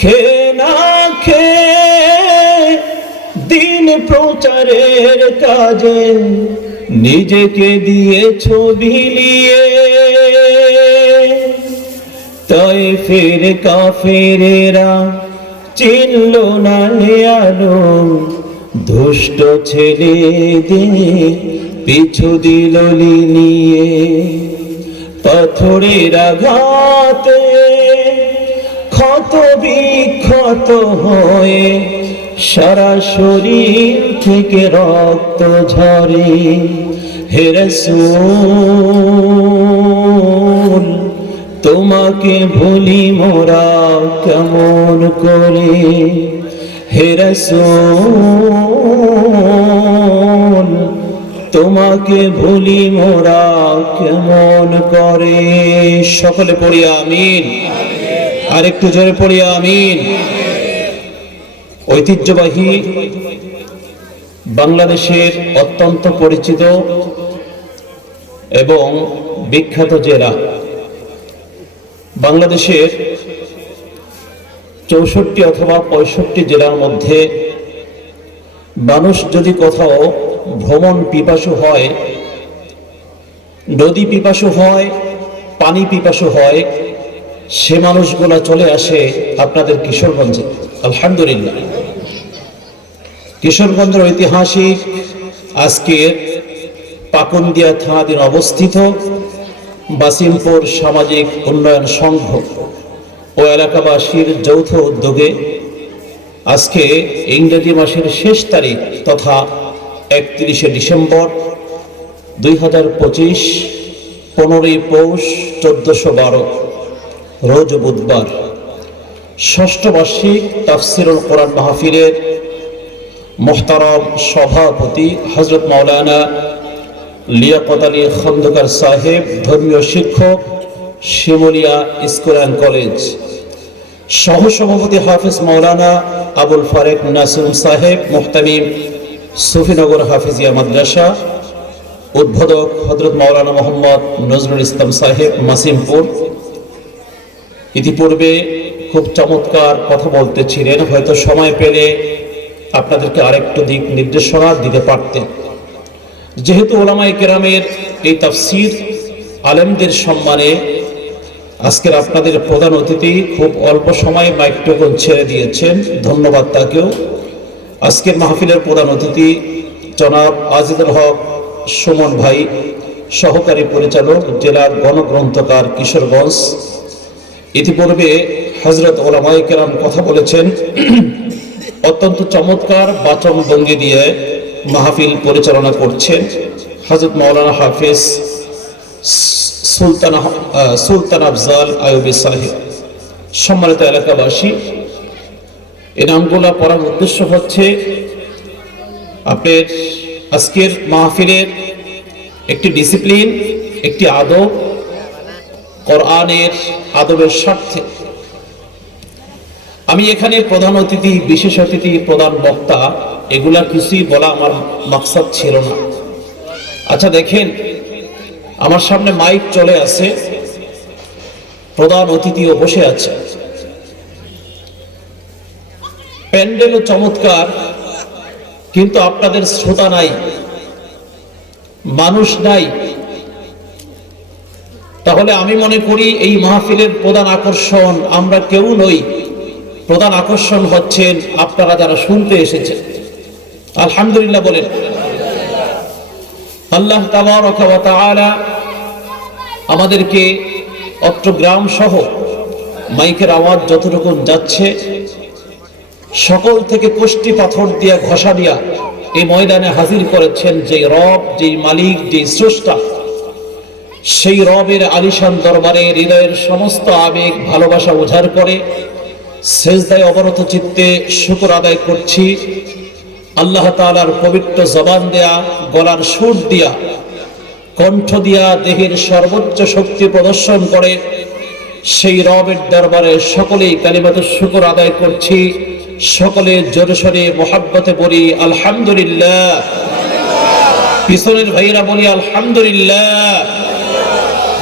খে না খে দিন প্রচারের কাজে নিজেকে দিয়েছো বিলিয়ে, তায়েফের কাফেরেরা চিনল না আলো, দুষ্ট ছেলেদের পিছু দিল লিনিয়ে। পাথরের আঘাতে ক্ষত বিক্ষত হয়ে সারা শরীর থেকে রক্ত ঝরে। হে রাসূল তোমাকে ভুলি মোরা কেমন করে, হে রাসূল তোমাকে ভুলি মোরা কেমন করে। সকলে পড়ি আমিন, আর একটু জোরে পড়ি আমিন। ঐতিহ্যবাহী বাংলাদেশের অত্যন্ত পরিচিত এবং বিখ্যাত জেলা, বাংলাদেশের 64 অথবা 65 জেলার মধ্যে মানুষ যদি কোথাও ভ্রমণ পিপাসু হয়, নদী পিপাসু হয়, পানি পিপাসু হয়, সে মানুষগুলা চলে আসে আপনাদের কিশোরগঞ্জে। আলহামদুলিল্লাহ, কিশোরগঞ্জের ঐতিহাসিক আজকের পাকুন্দিয়া থানাধীন অবস্থিত বাসিমপুর সামাজিক উন্নয়ন সংঘ ও এলাকাবাসীর যৌথ উদ্যোগে আজকে ইংরেজি মাসের শেষ তারিখ তথা 31শে ডিসেম্বর 2025, 15ই পৌষ 1412 রোজ বুধবার, ষষ্ঠ বার্ষিক তাফসিরুল কোরআন মাহফিলের মোহতারাম সভাপতি হযরত মাওলানা লিয়াকত আলী খন্দকার সাহেব, ধর্মীয় শিক্ষক, শিমুলিয়া স্কুল অ্যান্ড কলেজ, সহসভাপতি হাফেজ মাওলানা আবুল ফারেক নাসিম সাহেব, মুহতামিম সুফিনগর হাফিজিয়া মাদ্রাসা, উদ্বোধক হযরত মাওলানা মোহাম্মদ নজরুল ইসলাম সাহেব, মাসিমপুর। ইতিপূর্বে খুব চমৎকার কথা বলতেছিলেন, হয়তো সময় পেলে আপনাদেরকে আরেকটু দিক নির্দেশনা দিতে পারতেন। যেহেতু ওলামায়ে কেরামের এই তাফসীর আলেমদের সম্মানে আজকের আপনাদের প্রধান অতিথি খুব অল্প সময়ে মাইক্রোফোন ছেড়ে দিয়েছেন, ধন্যবাদ তাকেও। আজকের মাহফিলের প্রধান অতিথি জনাব আজিজুল হক সুমন ভাই, সহকারী পরিচালক, জেলার গণগ্রন্থকার, কিশোরগঞ্জ। ইতিপূর্বে হযরত ওলামায়ে কেরাম কথা বলেছেন, অত্যন্ত চমৎকার বাচন ভঙ্গি দিয়ে মাহফিল পরিচালনা করছেন হযরত মাওলানা হাফেজ সুলতান আফজাল আইয়ুবী সাহেব। সম্মানিত এলাকাবাসী, এই নামগুলা পড়ার উদ্দেশ্য হচ্ছে আপনার আজকের মাহফিলের একটি ডিসিপ্লিন, একটি আদব, কোরআনের আদবের স্বার্থে। আমি এখানে প্রধান অতিথি, বিশেষ অতিথি, প্রধান বক্তা এগুলা কিছুই বলা আমার মাকসাদ ছিল না। আচ্ছা দেখেন, আমার সামনে মাইক চলে আছে, প্রধান অতিথিও বসে আছে, প্যান্ডেলও চমৎকার, কিন্তু আপনাদের শ্রোতা নাই, মানুষ নাই। তাহলে আমি মনে করি এই মাহফিলের প্রধান আকর্ষণ আমরা কেউ নই, প্রধান আকর্ষণ হচ্ছেন আপনারা যারা শুনতে এসেছেন। আলহামদুলিল্লাহ বলেন। আল্লাহ তাবারক ওয়া তাআলা আমাদেরকে অত্র গ্রাম সহ মাইকের আওয়াজ যতটুকু যাচ্ছে সকল থেকে কষ্টি পাথর দিয়া ঘষা দিয়া এই ময়দানে হাজির করেছেন যে রব, যে মালিক, যে স্রষ্টা। সেই রবের আলিশান দরবারে হৃদয়ের সমস্ত আবেগ, ভালোবাসা উজাড় করে সেজদায় অবনত চিত্তে শুকর আদায় করছি। আল্লাহ তাআলার পবিত্র জবান দেয়া, গলার সুর দিয়া, কণ্ঠ দিয়া দেহের সর্বোচ্চ শক্তি প্রদর্শন করে সেই রবের দরবারে সকলেই কালিমাতুশ শুকর আদায় করছি। সকলে জোরে সোরে মুহাব্বতে বলি আলহামদুলিল্লাহ। পিছনের ভাইরা বলি আলহামদুলিল্লাহ।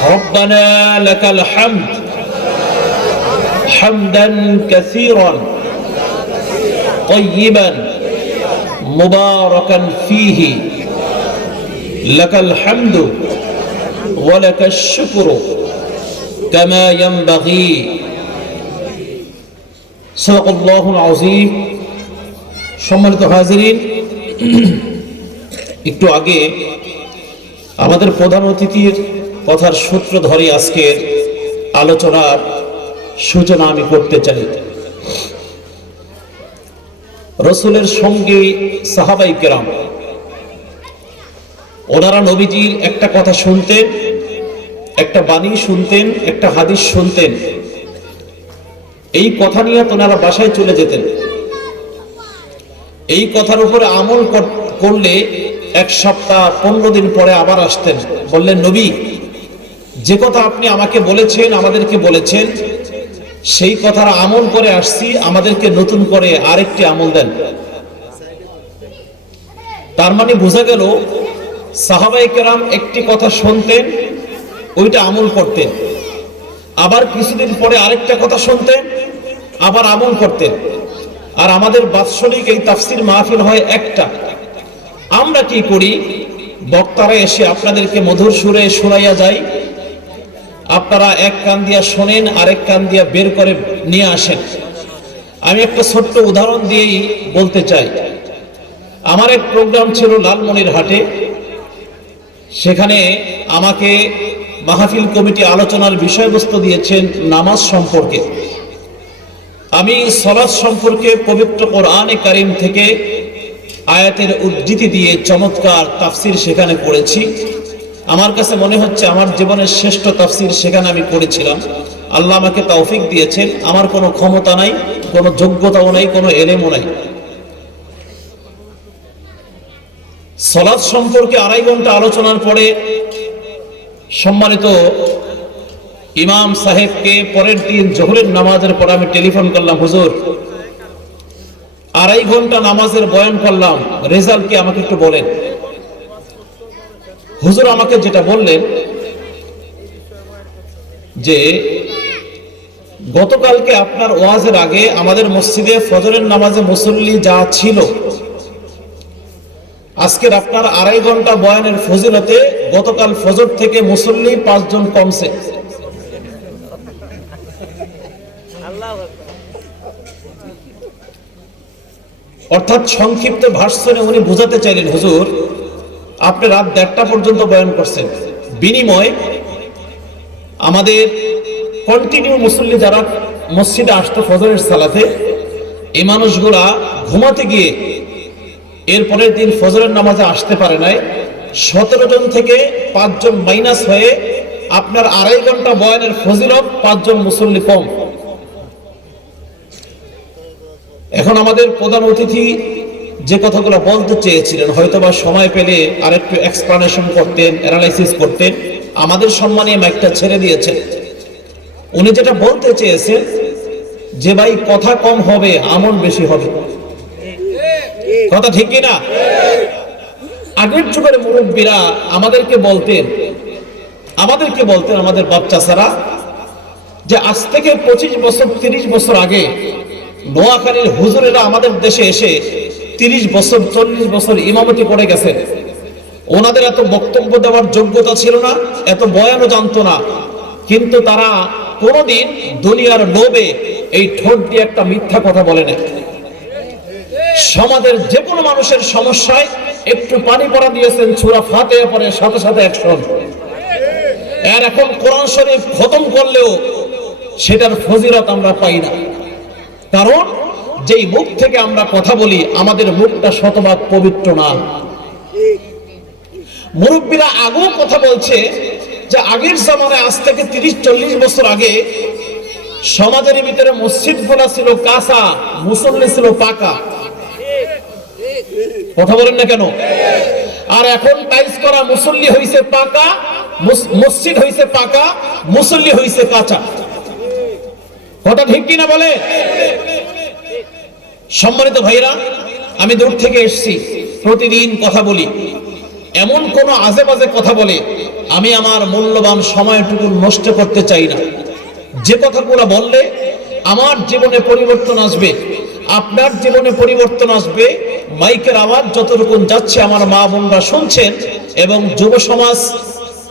রব্বানা লাকাল হামদ حمدا كثيرا طيبا مباركا فيه لك الحمد ولك الشكر كما ينبغي صدق الله العظيم। সম্মানিত হাজিরিন, একটু আগে আমাদের প্রধান অতিথির কথার সূত্র ধরে আজকের আলোচনার সূচনা আমি করতে চাই। রসুলের সঙ্গে সাহাবাই কেরাম, ওনারা নবীজির একটা কথা শুনতেন, একটা বাণী শুনতেন, একটা হাদিস শুনতেন, এই কথা নিয়ে ওনারা বাসায় চলে যেতেন। এই কথার উপরে আমল করলে 1 সপ্তাহ 15 দিন পরে আবার আসতেন, বললেন নবী যে কথা আপনি আমাকে বলেছেন, আমাদেরকে বলেছেন, সেই কথার আমল করে আসছি, আমাদেরকে নতুন করে আরেকটি আমল দেন। তার মানে বোঝা গেল সাহাবায়ে কেরাম একটি কথা শুনতেন, ওইটা আমল করতেন, আবার কিছুদিন পরে আরেকটা কথা শুনতেন, আবার আমল করতেন। আর আমাদের বাৎসরিক এই তাফসির মাহফিল হয় একটা। আমরা কি করি, বক্তারা এসে আপনাদেরকে মধুর সুরে শোনাইয়া যায়, আপনারা এক কান দিয়া শোনেন, আরেক কান দিয়া বের করে নিয়ে আসেন। আমি একটা ছোট্ট উদাহরণ দিয়েই বলতে চাই। আমার এক প্রোগ্রাম ছিল লালমনিরহাটে, সেখানে আমাকে মাহফিল কমিটি আলোচনার বিষয়বস্তু দিয়েছেন নামাজ সম্পর্কে। আমি সালাত সম্পর্কে পবিত্র কোরআনে কারীম থেকে আয়াতের উদ্ধৃতি দিয়ে চমৎকার তাফসির সেখানে পড়েছি। আমার কাছে মনে হচ্ছে আমার জীবনের শ্রেষ্ঠ তাফসির সেখানে আমি করেছিলাম। আল্লাহ আমাকে তৌফিক দিয়েছেন। আমার কোনো ক্ষমতা নাই, কোনো যোগ্যতাও নাই, কোনো এলেমও নাই। সালাত সম্পর্কে 2.5 ঘন্টা আলোচনার পরে সম্মানিত ইমাম সাহেবকে পরের দিন জোহরের নামাজের পর আমি টেলিফোন করলাম, হুজুর 2.5 ঘন্টা নামাজের বয়ান করলাম, রেজাল্ট কি আমাকে একটু বলেন। হুজুর আমাকে যেটা বললেন যে গতকালকে আপনার ওয়াজের আগে আমাদের মসজিদে ফজরের নামাজে মুসল্লি যা ছিল, আজকের আপনার 2.5 ঘন্টা বয়ানের ফজিলতে গতকাল ফজর থেকে মুসল্লি 5 জন কমছে। অর্থাৎ সংক্ষিপ্ত ভাষণে উনি বোঝাতে চাইলেন, হুজুর আপনি রাত 1:30টা পর্যন্ত বয়ান করছেন, বিনিময় আমাদের কন্টিনিউ মুসল্লি যারা মসজিদে আসতো ফজরের সালাতে, এই মানুষগুলা ঘুমাতে গিয়ে এরপরের দিন ফজরের নামাজে আসতে পারে নাই। 17 জন থেকে 5 জন মাইনাস হয়ে আপনার 2.5 ঘন্টা বয়ানের ফজিলত 5 জন মুসল্লি কম। এখন আমাদের প্রধান অতিথি যে কথাগুলো বলতে চেয়েছিলেন, হয়তোবা সময় পেলে আরেকটু এক্সপ্লানেশন করতেন, অ্যানালাইসিস করতেন। আমাদের সম্মানে মাইকটা ছেড়ে দিয়েছেন। উনি যেটা বলতে চেয়েছেন যে ভাই কথা কম হবে, আমল বেশি হবে। কথা ঠিক কি না? আগের যুগের মুরব্বীরা আমাদেরকে বলতেন আমাদের বাচ্চারা, যে আজ থেকে 25 বছর 30 বছর আগে নোয়াখালীর হুজুরেরা আমাদের দেশে এসে 30 বছর 40 বছর ইমামতি করে গেছেন। ওনাদের এত বক্তব্য দেওয়ার যোগ্যতা ছিল না, এত বয়ানও জানতো না, কিন্তু তারা কোনোদিন দুনিয়ার লোভে এই ঠোঁট দিয়ে একটা মিথ্যা কথা বলে না। সমাজের যে কোনো মানুষের সমস্যায় একটু পানি পড়া দিয়েছেন, সূরা ফাতিহা পড়ে সাথে সাথে অ্যাকশন। আর এখন কোরআন শরীফ খতম করলেও সেটার ফজিলত আমরা পাই না, কারণ যেই মুখ থেকে আমরা কথা বলি আমাদের মুখটা শতভাগ পবিত্র না। মুরব্বীরা আগেও কথা বলছে যে আগের জামানায়, আজ থেকে 30-40 বছর আগে সমাজের ভিতরে মসজিদগুলো ছিল কাঁচা, মুসল্লি ছিল পাকা। কথা বলেন না কেন? আর এখন টাইলস করা, মুসল্লি হইছে পাকা, মসজিদ হইছে পাকা, মুসল্লি হইছে কাঁচা। কথা ঠিক কিনা বলে? সম্মানিত ভাইরা, আমি দূর থেকে এসেছি, প্রতিদিন কথা বলি। এমন কোন আজে বাজে কথা বলে আমি আমার মূল্যবান সময়টুকু নষ্ট করতে চাই না। যে কথাগুলো বললে আমার জীবনে পরিবর্তন আসবে, আপনার জীবনে পরিবর্তন আসবে। মাইকের আওয়াজ যতটুকু যাচ্ছে আমার মা বোনরা শুনছেন, এবং যুব সমাজ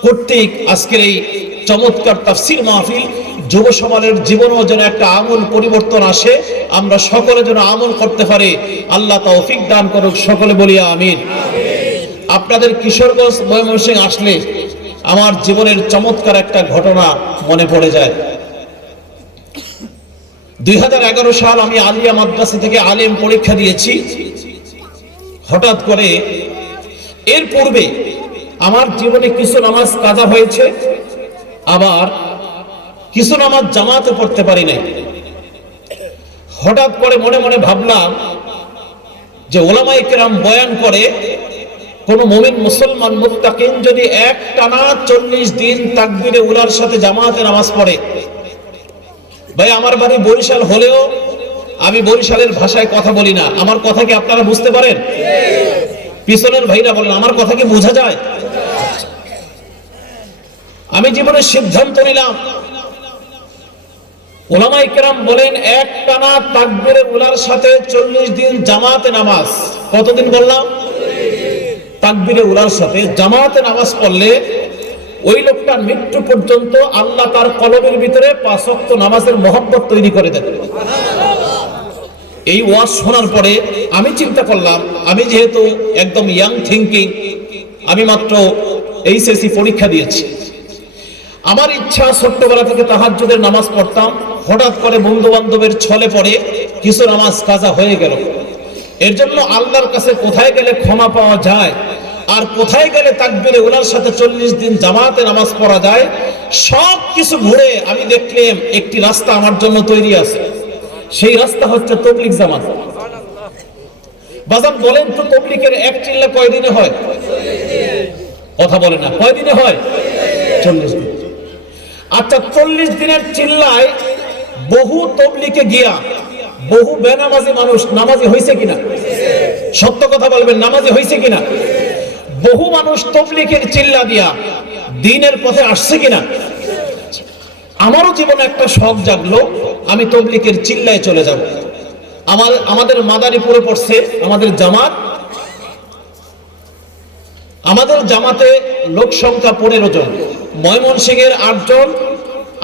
কর্তৃক আজকের এই চমৎকার তাফসীর মাহফিল, যুব সমাজের জীবনেও যেন একটা আমূল পরিবর্তন আসে, আমরা সকলে যেন আমল করতে পারি। আল্লাহ তৌফিক দান করুক, সকলে বলি আমিন। আপনাদের কিশোরগঞ্জ ময়মনসিংহ আসলে আমার জীবনের চমৎকার একটা ঘটনা মনে পড়ে যায়। 2011 সাল আমি আলিয়া মাদ্রাসা থেকে আলেম পরীক্ষা দিয়েছি। হঠাৎ করে এর পূর্বে আমার জীবনে কিছু নামাজ কাজা হয়েছে, আবার কিছু নামাজ জামাতে পড়তে পারি নাই। হঠাৎ করে মনে মনে ভাবলাম যে ওলামায়ে কেরাম বয়ান করে কোন মুমিন মুসলমান মুত্তাকিন যদি এক টানা 40 দিন তাকবীরে উলার সাথে জামাতে নামাজ পড়ে, ভাই আমার বাড়ি বরিশাল হলেও আমি বরিশালের ভাষায় কথা বলি না, আমার কথা কি আপনারা বুঝতে পারেন? পিছনের ভাইরা বলেন আমার কথা কি বোঝা যায়? আমি জীবনে সিদ্ধান্ত নিলাম, উলামায়ে কেরাম বলেন এক টানা তাকবীরে উলার সাথে 40 দিন জামাতে নামাজ। কতদিন বললাম? তাকবীরে উলার সাথে জামাতে নামাজ পড়লে ওই লোকটার মৃত্যু পর্যন্ত আল্লাহ তার কলবের ভিতরে 5 ওয়াক্ত নামাজের মহব্বত তৈরি করে দেন। এই ওয়াজ শোনার পরে আমি চিন্তা করলাম, আমি যেহেতু একদম ইয়াং থিঙ্কিং, আমি মাত্র এইচএসসি পরীক্ষা দিয়েছি, আমার ইচ্ছা ছোট্টবেলা থেকে তাহাজ্জুদের নামাজ পড়তাম। হঠাৎ করে বন্ধু বান্ধবের ছলে পড়ে কিছু নামাজ কাজা হয়ে গেল। এর জন্য আল্লাহর কাছে কোথায় গেলে ক্ষমা পাওয়া যায় আর কোথায় গেলে তাকবীরে উলার সাথে 40 দিন জামাতে নামাজ পড়া যায়, সব কিছু ঘুরে আমি দেখলাম একটি রাস্তা আমার জন্য তৈরি আছে। সেই রাস্তা হচ্ছে তাবলীগ জামাত। বাজান বলেন তো, তাবলীগের এক চিল্লা কয়দিনে হয়? কথা বলে না, কয়দিনে হয়? 40 দিন। আচ্ছা, 40 দিনের চিল্লায় বহু তাবলীগে গিয়া বহু বেনামাজি মানুষ নামাজি হয়েছে কিনা? সত্য কথা বলবেন, নামাজি হয়েছে কিনা? বহু মানুষ তাবলীগের চিল্লা দিয়া দ্বীনের পথে আসছে কিনা? আমারও জীবনে একটা শখ জাগলো, আমি তাবলীগের চিল্লায় চলে যাব। আমাদের মাদারীপুরে পড়ছে আমাদের জামাত, আমাদের জামাতে লোক সংখ্যা 15 জন, ময়মনসিংহের 8 জন,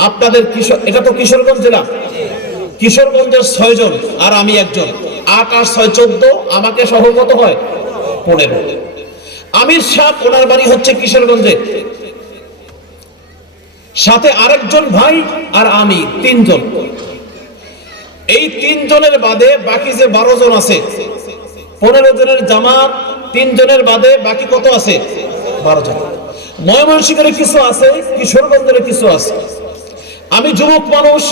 আপনাদের এটা তো কিশোরগঞ্জ জেলা, কিশোরগঞ্জের 6 জন আর আমি একজন, 8 আর 6 14, আমাকে সহ কত হয়? 15। আমির সাহেব ওনার বাড়ি হচ্ছে কিশোরগঞ্জে, সাথে আরেকজন ভাই আর আমি 3 জন। এই 3 জনের বাদে বাকি যে 12 জন আছে, 15 জনের জামাত, 3 জনের বাদে বাকি কত আছে? 12 জন। ময়মনসিংহের কিছু আছে, কিশোরগঞ্জের কিছু আছে। আমি যুবক মানুষ,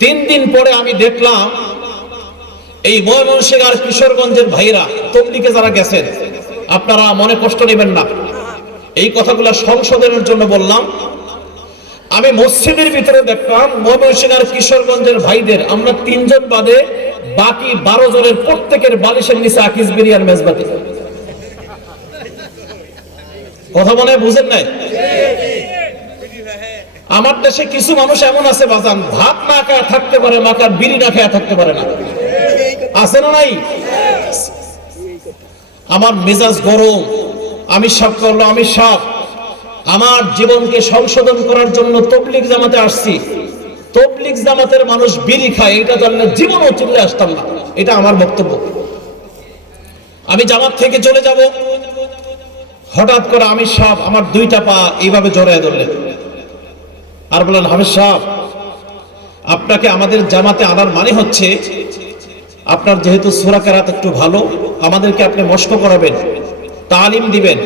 3 দিন পরে আমি দেখলাম এই ময়মনসিংহ আর কিশোরগঞ্জের ভাইরা তাবলীগে যারা গেছেন, আপনারা মনে কষ্ট নেবেন না, এই কথাগুলো সংশোধনের জন্য বললাম। আমি মসজিদের ভিতরে দেখলাম ময়মনসিংহ আর কিশোরগঞ্জের ভাইদের আমরা 3 জন বাদে বাকি 12 জনের প্রত্যেকের বালিশের নিচে আকিস বিরিয়ার মেজবাতি। কথা মনে বুঝেন নাই? আমার দেশে কিছু মানুষ এমন আছে বাজান, ভাত না খায় থাকতে পারে, মাকার বিড়ি না খায় থাকতে পারে না, আছে না নাই? আমার মেজাজ গরম, আমি সব করলো, আমি সব আমার জীবনকে সংশোধন করার জন্য তাবলীগ জামাতে আসছি। তাবলীগ জামাতের মানুষ বিড়ি খায়, এটা জানলে জীবনও চলে আসতাম না, এটা আমার বক্তব্য। আমি জামাত থেকে চলে যাব, হঠাৎ করে আমি সাহেব আমার 2টা পা এইভাবে জড়ায় ধরলেন আর বললেন, হাফেজ সাহেব আপনাকে আমাদের জামাতে আনার মানে হচ্ছে আপনার যেহেতু সূরা কেরাত একটু ভালো, আমাদেরকে আপনি মশক করাবেন, তালিম দিবেন,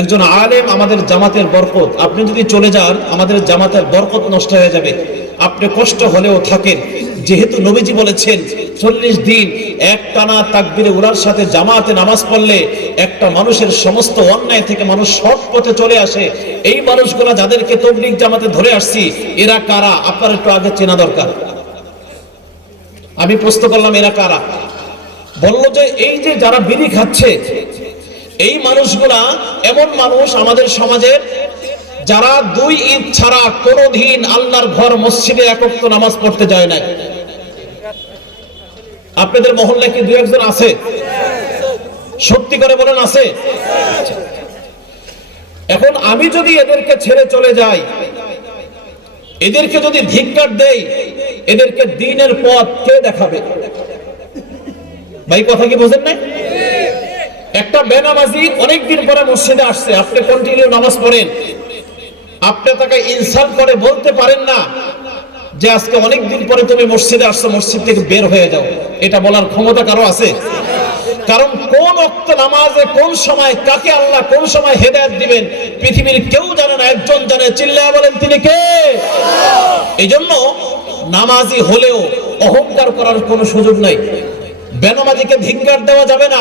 একজন আলেম আমাদের জামাতের বরকত। আপনি যদি চলে যান আমাদের জামাতের বরকত নষ্ট হয়ে যাবে, আপনি কষ্ট হলেও থাকেন। যেহেতু নবীজি বলেছেন 40 দিন এক টানা তাকবীরে উলার সাথে জামাতে নামাজ পড়লে একটা মানুষের সমস্ত অন্যায় থেকে মানুষ সৎ পথে চলে আসে। এই মানুষগুলো যাদেরকে তাবলীগ জামাতে ধরে আসছি, এরা কারা আপনার একটু আগে চেনা দরকার। আমি প্রশ্ন করলাম, এরা কারা? বললো যে এই যে যারা বিড়ি খাচ্ছে, এই মানুষগুলা এমন মানুষ আমাদের সমাজের যারা 2 ঈদ ছাড়া কোনোদিন আল্লাহর ঘর মসজিদে এক ওয়াক্ত নামাজ পড়তে যায় না? আপনাদের মহল্লায় কি 2-1 জন আছে? সত্যি করে বলেন আছে? এখন আমি যদি এদেরকে ছেড়ে চলে যাই, এদেরকে যদি ধিক্কার দেই, এদেরকে দ্বীনের পথ কে দেখাবে? ভাই কথা কি বুঝেন না? একটা বেনামাজি অনেকদিন পরে মসজিদে আসছে, আপনি কন্টিনিউ নামাজ পড়েন, আপনি তাকে ইনসাল্ট করে বলতে পারেন না যে আজকে অনেকদিন পরে তুমি মসজিদে আসছো, মসজিদ থেকে বের হয়ে যাও। এটা বলার ক্ষমতা কারো আছে? কারণ কোন ওয়াক্ত নামাজে কোন সময় কাকে আল্লাহ কোন সময় হেদায়েত দিবেন পৃথিবীর কেউ জানে না, একজন জানে। চিল্লায়া বলেন তিনি কে? এইজন্য নামাজি হলেও অহংকার করার কোনো সুযোগ নাই। বেনামাজিকে ধিক্কার দেওয়া যাবে না,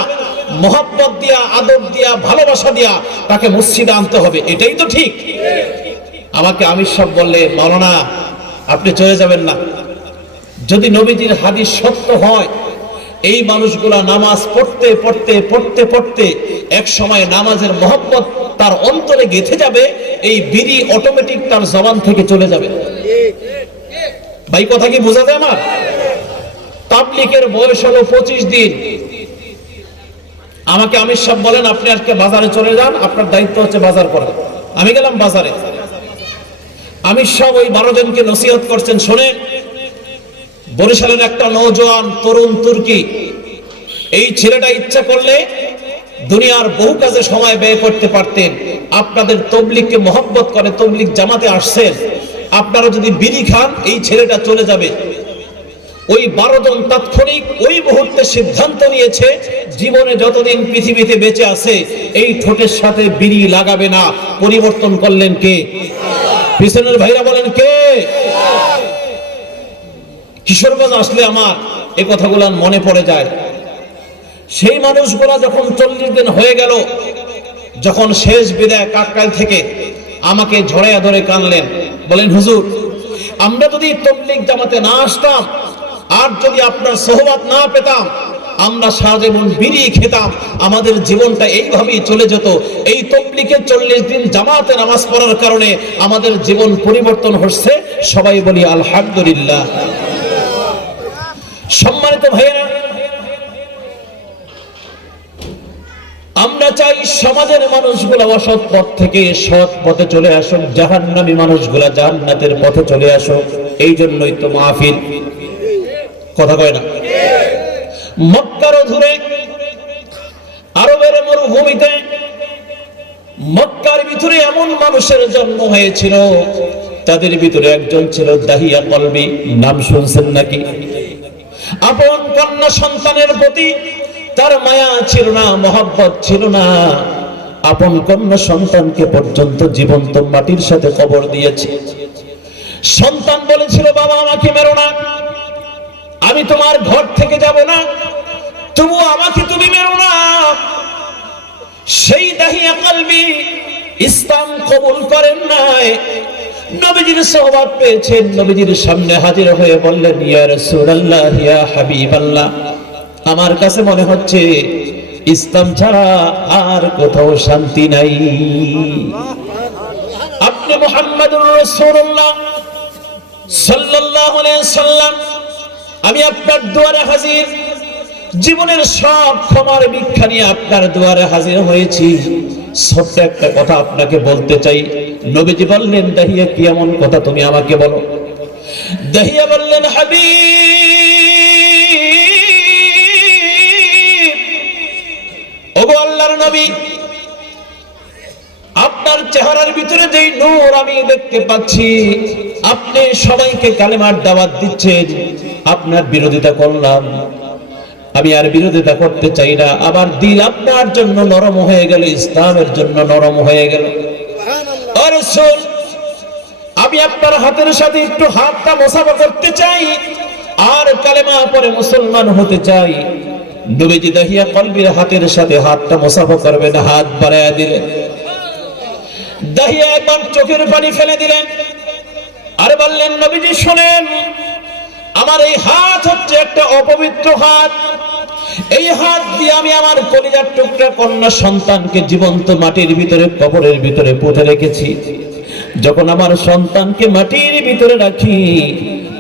মহব্বত দিয়া, আদর দিয়া, ভালোবাসা দিয়া তাকে মসজিদে আনতে হবে। এটাই তো ঠিক। আমাকে আমির সাহেব বললে, মাওলানা আপনি চলে যাবেন না, যদি নবীজির হাদিস সত্য হয়, এই মানুষগুলা নামাজ পড়তে পড়তে পড়তে পড়তে এক সময় নামাজের মহব্বত তার অন্তরে গেঁথে যাবে, এই বিড়ি অটোমেটিক তার জবান থেকে চলে যাবে। ভাই কথা কি বোঝা যায় আমার? তাবলীগের বয়স হলো 25 দিন। আমাকে আমির সাহেব বলেন, আপনি আজকে বাজারে চলে যান, আপনার দায়িত্ব হচ্ছে বাজার করা। আমি গেলাম বাজারে। আমির সাহেব ওই 12 জনকে নসিহত করছেন, শোনে, বরিশালের একটা নওজোয়ান তরুণ তুর্কি, এই ছেলেটা ইচ্ছা করলে দুনিয়ার বহু কাজে সময় ব্যয় করতে পারতেন। আপনাদের তবলিগকে মহব্বত করে, তবলিগ জামাতে আসছেন, আপনারা যদি বিড়ি খান এই ছেলেটা চলে যাবে। ওই 12 জন তাৎক্ষণিক ওই মুহূর্তে সিদ্ধান্ত নিয়েছে, জীবনে যতদিন পৃথিবীতে বেঁচে আছে এই ঠোঁটের সাথে বিড়ি লাগাবে না। পরিবর্তন করলেন কে? পিছনের ভাইরা বলেন কে? কিশোরগঞ্জ আসলে আমার এই কথাগুলো মনে পড়ে যায়। সেই মানুষগুলা যখন 40 দিন হয়ে গেল, যখন শেষ বিদায় কাকরাইল থেকে আমাকে ঝড়াইয়া ধরে কানলেন, বলেন হুজুর, আমরা যদি তবলিগ জামাতে না আসতাম আর যদি আপনার সোহবত না পেতাম, আমরা সারা জীবন বিড়ি খেতাম, আমাদের জীবনটা এইভাবেই চলে যেত। এই তবলিগে 40 দিন জামাতে নামাজ পড়ার কারণে আমাদের জীবন পরিবর্তন হচ্ছে। সবাই বলি আলহামদুলিল্লাহ। সম্মানিত ভাইয়েরা, আমরা চাই সমাজের মানুষগুলো অসৎ পথ থেকে সৎ পথে চলে আসুক, জাহান্নামী মানুষগুলা জান্নাতের পথে চলে আসুক। এই জন্যই তো মাহফিল। কথা কয় না? মক্কার ধরে আরবের মরুভূমিতে মক্কার ভিতরে এমন মানুষের জন্ম হয়েছিল, তাদের ভিতরে একজন ছিল দাহিয়া কলবি। নাম শুনছেন নাকি? আপন কন্যা সন্তানের প্রতি তার মায়া ছিল না, মহব্বত ছিল না। আপন কন্যা সন্তানকে পর্যন্ত জীবন্ত মাটির সাথে কবর দিয়েছে। সন্তান বলেছিল, বাবা আমাকে মেরো না, আমি তোমার ঘর থেকে যাব না, তবু আমাকে তুমি মেরো না। সেই দাহিয়া কলবি ইসলাম কবুল করেন নাই, নবীজির সোহবত পেয়েছেন। নবীজির সামনে হাজির হয়ে বললেন, ইয়া রাসূলুল্লাহ, ইয়া হাবিবাল্লাহ, আমার কাছে মনে হচ্ছে ইসলাম ছাড়া আর কোথাও শান্তি নাই। আপনি মুহাম্মদুর রাসূলুল্লাহ সাল্লাল্লাহু আলাইহি সাল্লাম, আমি আপনার দুয়ারে হাজির। জীবনের সব ক্ষমার ভিক্ষা নিয়ে আপনার দুয়ারে হাজির হয়েছি। ছোট্ট একটা কথা আপনাকে বলতে চাই। নবীজি বললেন, দাহিয়া কি এমন কথা তুমি আমাকে বলো? দাহিয়া বললেন, হাবিব, ওগো আল্লাহর নবী, আপনার চেহারার ভিতরে যেই নূর আমি দেখতে পাচ্ছি, আপনি সবাইকে কালেমার দাওয়াত দিচ্ছেন, আপনার বিরোধিতা করলাম, আমি আর বিরোধিতা করতে চাই না। আমার দিল আপনার জন্য নরম হয়ে গেল, ইসলামের জন্য নরম হয়ে গেল। ও রাসূল, আমি আপনার হাতের সাথে একটু হাতটা মুসাফা করতে চাই আর কালেমা পড়ে মুসলমান হতে চাই। নবীজি দাহিয়া কলবির হাতের সাথে হাতটা মুসাফা করবেন, হাত বাড়ায়া দিলেন। দাহিয়া একবার চোখের পানি ফেলে দিলেন আর বললেন, নবীজি শুনেন, আমার এই হাত হচ্ছে একটা অপবিত্র হাত। এই হাত দিয়ে আমি আমার কলিজার টুকরা কন্যা সন্তানকে জীবন্ত মাটির ভিতরে, কবরের ভিতরে পুঁতে রেখেছি। যখন আমার সন্তানকে মাটির ভিতরে রাখি,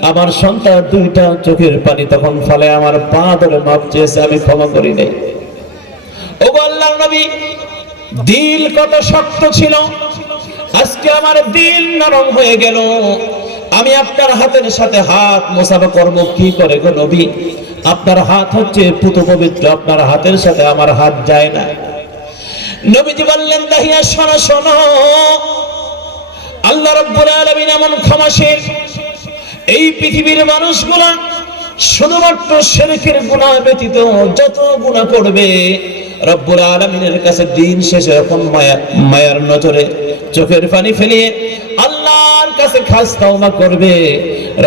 আমার সন্তান দুইটা চোখের পানি তখন ফলে আমার পা ধরে মাপ চেয়েছে, আমি ক্ষমা করি নাই। ও আল্লাহর নবী, দিল কত শক্ত ছিল, আজকে আমার দিল নরম হয়ে গেল। আমি আপনার হাতের সাথে হাত মোসাফা করব কি করে গো নবী? আপনার হাত হচ্ছে পুত পবিত্র, আপনার হাতের সাথে আমার হাত যায় না। নবীজি বললেন, দাহিয়া শোনো শোনো, আল্লাহ রাব্বুল আলামিন এমন ক্ষমাশীল, এই পৃথিবীর মানুষগুলা শুধুমাত্র শিরকের গুনাহ ব্যতীত যত গুনাহ করবে রব্বুল আলামিনের কাছে দিন শেষে এখন মায়ার নজরে চোখের পানি ফেলিয়ে আল্লাহর কাছে খাস তওবা করবে,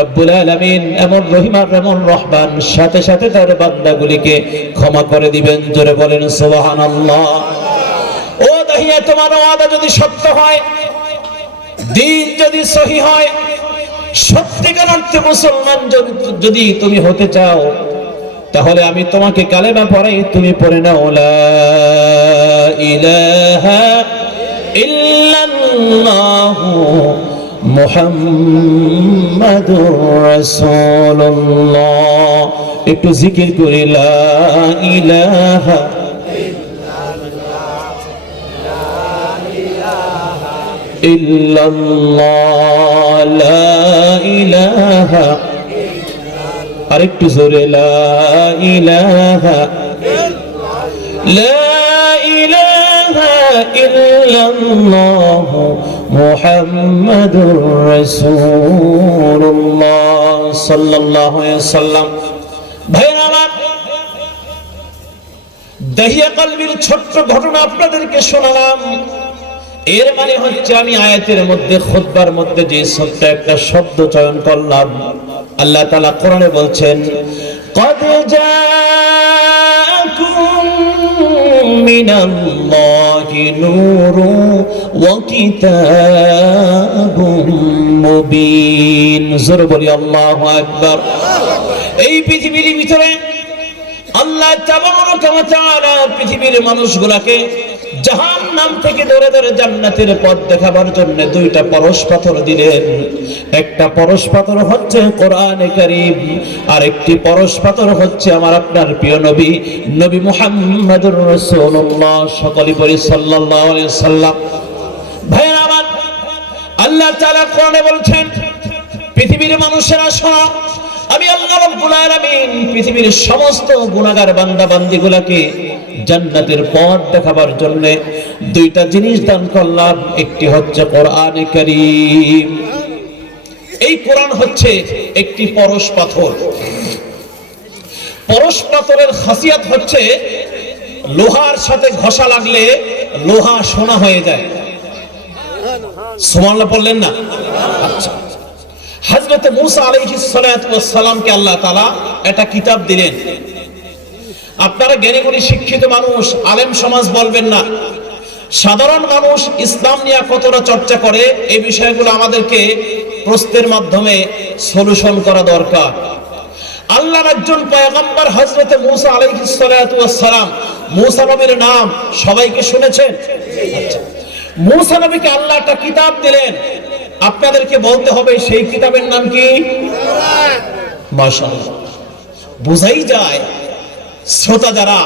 রব্বুল আলামিন এমন রহিম আর এমন রহমান সাথে সাথে তার বান্দাগুলিকে ক্ষমা করে দিবেন। জোরে বলেন সুবহানাল্লাহ। ও দাহিয়া, তোমার ওয়াদা যদি সত্য হয়, দিন যদি সহি হয়, সত্যিকার অর্থে মুসলমান যদি তুমি হতে চাও, তাহলে আমি তোমাকে কালেমা পড়াই, তুমি পড়ে নাও লা ইলাহা ইল্লাল্লাহু মুহাম্মাদুর রাসূলুল্লাহ। একটু জিকির করি, লা ইলাহা ইল্লাল্লাহ, লা ইলাহা, আরেকটু জোরে, লা ইলাহা লা ইলাহা ইল্লাল্লাহ মুহাম্মাদুর রাসূলুল্লাহ সাল্লাল্লাহু আলাইহি ওয়াসাল্লাম। ভাইরা আমার, দাহিয়া কলবির ছোট্ট ঘটনা আপনাদেরকে শোনালাম। এর মানে হচ্ছে আমি আয়াতের মধ্যে, খুতবার মধ্যে যে ছোট্ট একটা শব্দ চয়ন করলাম, আল্লাহ তাআলা কোরআনে বলছেন, قد جاءكم من الله نور وكتاب مبين। জোরে বলি আল্লাহু আকবার। এই পৃথিবীর ভিতরে আল্লাহ তাবারাকা ওয়া তাআলা পৃথিবীর মানুষগুলোকে জাহান্নাম থেকে ধরে ধরে জান্নাতের পথ দেখাবার জন্য দুইটা পরশ পাথর দিলেন। একটা পরশ পাথর হচ্ছে কোরআনে কারীম, আর একটি পরশ পাথর হচ্ছে আমার আপনার প্রিয় নবী, নবী মুহাম্মদুর রাসূলুল্লাহ। সকলে পড়ি সাল্লাল্লাহু আলাইহি সাল্লাম। ভাইরা আমার, আল্লাহ তাআলা কোরআনে বলছেন, পৃথিবীর মানুষেরা শোনো, আমি আল্লাহ রাব্বুল আলামিন পৃথিবীর সমস্ত গুনাহগার বান্দা বান্দীগুলোকে জান্নাতের পথ দেখাবার জন্য দুইটা জিনিস দান করলাম। একটি হচ্ছে কোরআনে কারীম। এই কোরআন হচ্ছে একটি পরশ পাথর। পরশ পাথরের খাসিয়াত হচ্ছে লোহার সাথে ঘষা লাগলে লোহা সোনা হয়ে যায়। সুবহানাল্লাহ বললেন না? আচ্ছা, হযরত মূসা আলাইহিস সালাতু ওয়াস সালামকে আল্লাহ তাআলা একটা কিতাব দিলেন। আপনারা জ্ঞানীগুণী শিক্ষিত মানুষ, আলেম সমাজ বলবেন না, সাধারণ মানুষ ইসলাম নিয়ে কতটা চর্চা করে এই বিষয়গুলো আমাদেরকে প্রশ্নের মাধ্যমে সলিউশন করা দরকার। আল্লাহর একজন পয়গম্বর হযরত মূসা আলাইহিস সালাতু ওয়াস সালাম, মূসা নবীর নাম সবাইকে শুনেছেন? আচ্ছা, মূসা নবীকে আল্লাহ একটা কিতাব দিলেন, আপনাদেরকে বলতে হবে সেই কিতাবের নাম কি? মাশাআল্লাহ, বোঝাই যায় শ্রোতা যারা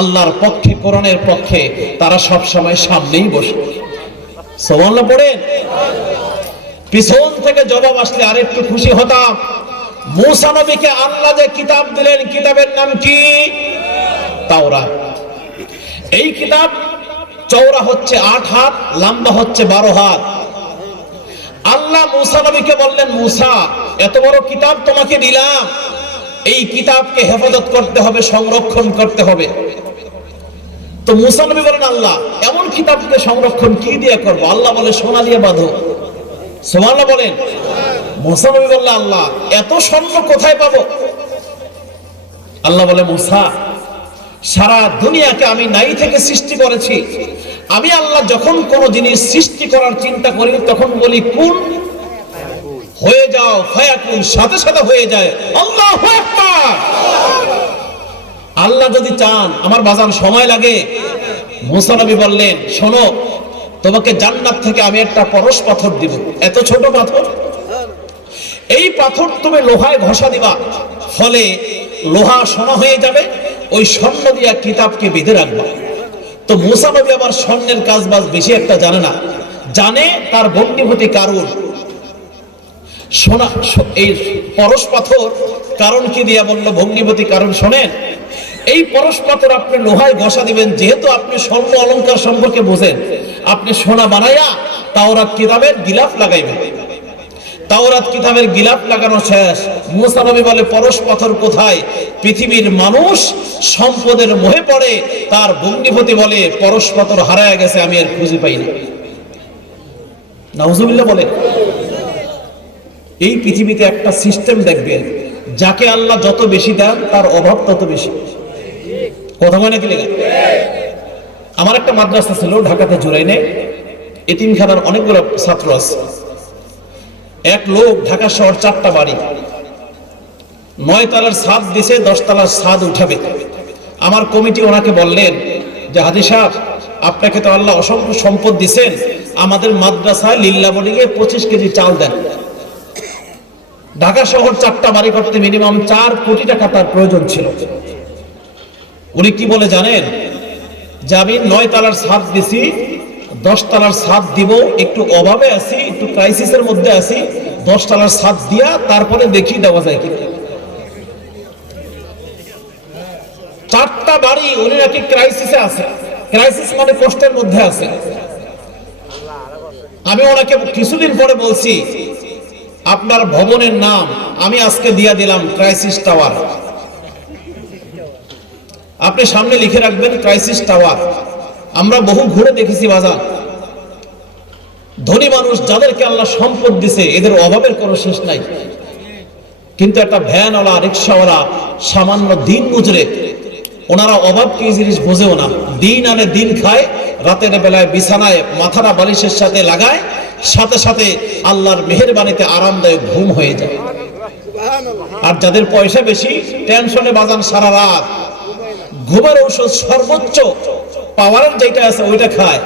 আল্লাহর পক্ষে, কোরআনের পক্ষে, তারা সব সময় সামনেই বসে। সুবহানাল্লাহ পড়েন। পিছন থেকে জবাব আসলে আরেকটু খুশি হতাম। মূসা নবীকে আল্লাহ যে কিতাব দিলেন, কিতাবের নাম কি? তাওরাত। এই কিতাব চওড়া হচ্ছে 8 হাত, লম্বা হচ্ছে 12 হাত। আল্লাহ মূসা নবীকে বললেন, মূসা, এত বড় কিতাব তোমাকে দিলাম, এই কিতাবকে হেফাজত করতে হবে, সংরক্ষণ করতে হবে। তো মূসা নবী বলেন, আল্লাহ, এমন কিতাবকে সংরক্ষণ কি দিয়ে করব? আল্লাহ বলে, সোনা দিয়ে বাঁধো। সুবহানাল্লাহ বলেন। মূসা নবী বললেন, আল্লাহ, এত স্বর্ণ কোথায় পাবো? আল্লাহ বলে, মূসা, সারা দুনিয়াকে আমি নাই থেকে সৃষ্টি করেছি। আমি আল্লাহ যখন কোন জিনিস সৃষ্টি করার চিন্তা করি তখন বলি কুন, হয়ে যাও, ফায়াকুন, সাথে সাথে হয়ে যায়। আল্লাহু আকবার। আল্লাহ যদি চান আমার বাজান সময় লাগে। মূসা নবী বললেন, শোনো, তোমাকে জান্নাত থেকে আমি একটা পরশ পাথর দিব। এত ছোট পাথর, এই পাথর তুমি লোহায় ঘষা দিবা, ফলে লোহা সোনা হয়ে যাবে, ওই স্বর্ণ দিয়া কিতাবকে বেঁধে রাখবা। তো মুসা নবী আবার স্বর্ণের কাজ বাজ বেশি একটা জানে না, জানে তার ভগ্নিপতি কারুন সোনা, এই পরশ পাথর কারণ কি দিয়া বলল, ভগ্নিপতি কারণ শোনেন, এই পরশ পাথর আপনি লোহায় ঘষা দিবেন, যেহেতু আপনি স্বর্ণ অলংকার সম্পর্কে বোঝেন, আপনি সোনা বানাইয়া তাওরাত কিতাবের গিলাফ লাগাইবেন। তাওরাত কিতাবের গিলাফ লাগানো শেষ, মুসা নবী বলে পরশ পাথর কোথায়? পৃথিবীর মানুষ সম্পদের মোহে পড়ে, তার ভগ্নিপতি বলে পরশ পাথর হারায় গেছে, আমি আর খুঁজে পাই না। নাউজুবিল্লাহ বলে। এই পৃথিবীতে একটা সিস্টেম দেখবেন, যাকে আল্লাহ যত বেশি দেন তার অভাব তত বেশি। কথা মনে কি লেগে? আমার একটা মাদ্রাসা ছিল ঢাকাতে জুরাইনে, এতিমখানার অনেকগুলো ছাত্র আছে। এক লোক ঢাকা শহর 4টা বাড়ি, 9 তলার ছাদ দিছে, 10 তলার ছাদ উঠাবে। আমার কমিটি ওনাকে বললেন যে হাজী সাহেব, আপনাকে তো আল্লাহ অসংখ্য সম্পদ দিছেন, আমাদের মাদ্রাসায় লিল্লা বোর্ডিংয়ে 25 কেজি চাল দেন। ঢাকা শহর 4টা বাড়ি করতে মিনিমাম 4 কোটি টাকা তার প্রয়োজন ছিল। উনি কি বলে জানেন? যে আমি 9 তলার ছাদ দিছি, 10 তলার ছাদ দিব, একটু অভাবে আছি, একটু ক্রাইসিসের মধ্যে আছি, 10 তলার ছাদ দিয়া তারপরে দেখি দেওয়া যায় কিনা। 4টা বাড়ি উনি নাকি ক্রাইসিসে আছে, ক্রাইসিস মানে কষ্টের মধ্যে আছে। আমি ওনাকে কিছুদিন পরে বলছি, আপনার ভবনের নাম আমি আজকে দিয়া দিলাম ক্রাইসিস টাওয়ার, আপনি সামনে লিখে রাখবেন ক্রাইসিস টাওয়ার। আমরা বহু ঘুরে দেখেছি বাজার, ধনী মানুষ যাদেরকে আল্লাহ সম্পদ দিছে, এদের অভাবের কোনো শেষ নাই, কিন্তু একটা ভ্যানওয়ালা, রিক্সাওয়ালা, সামান্য দিন গুজরে, ওনারা অভাব কি জিনিস বোঝেও না। দিন আনে দিন খায়, রাতের বেলায় বিছানায় মাথাটা বালিশের সাথে লাগায়, সাথে সাথে আল্লাহর মেহেরবানিতে আরামদায়ক ঘুম হয়ে যায়। আর যাদের পয়সা বেশি, টেনশনে বাজান সারা রাত, ঘুমের ঔষধ সর্বোচ্চ পাওয়ারের যেটা আছে ওইটা খায়,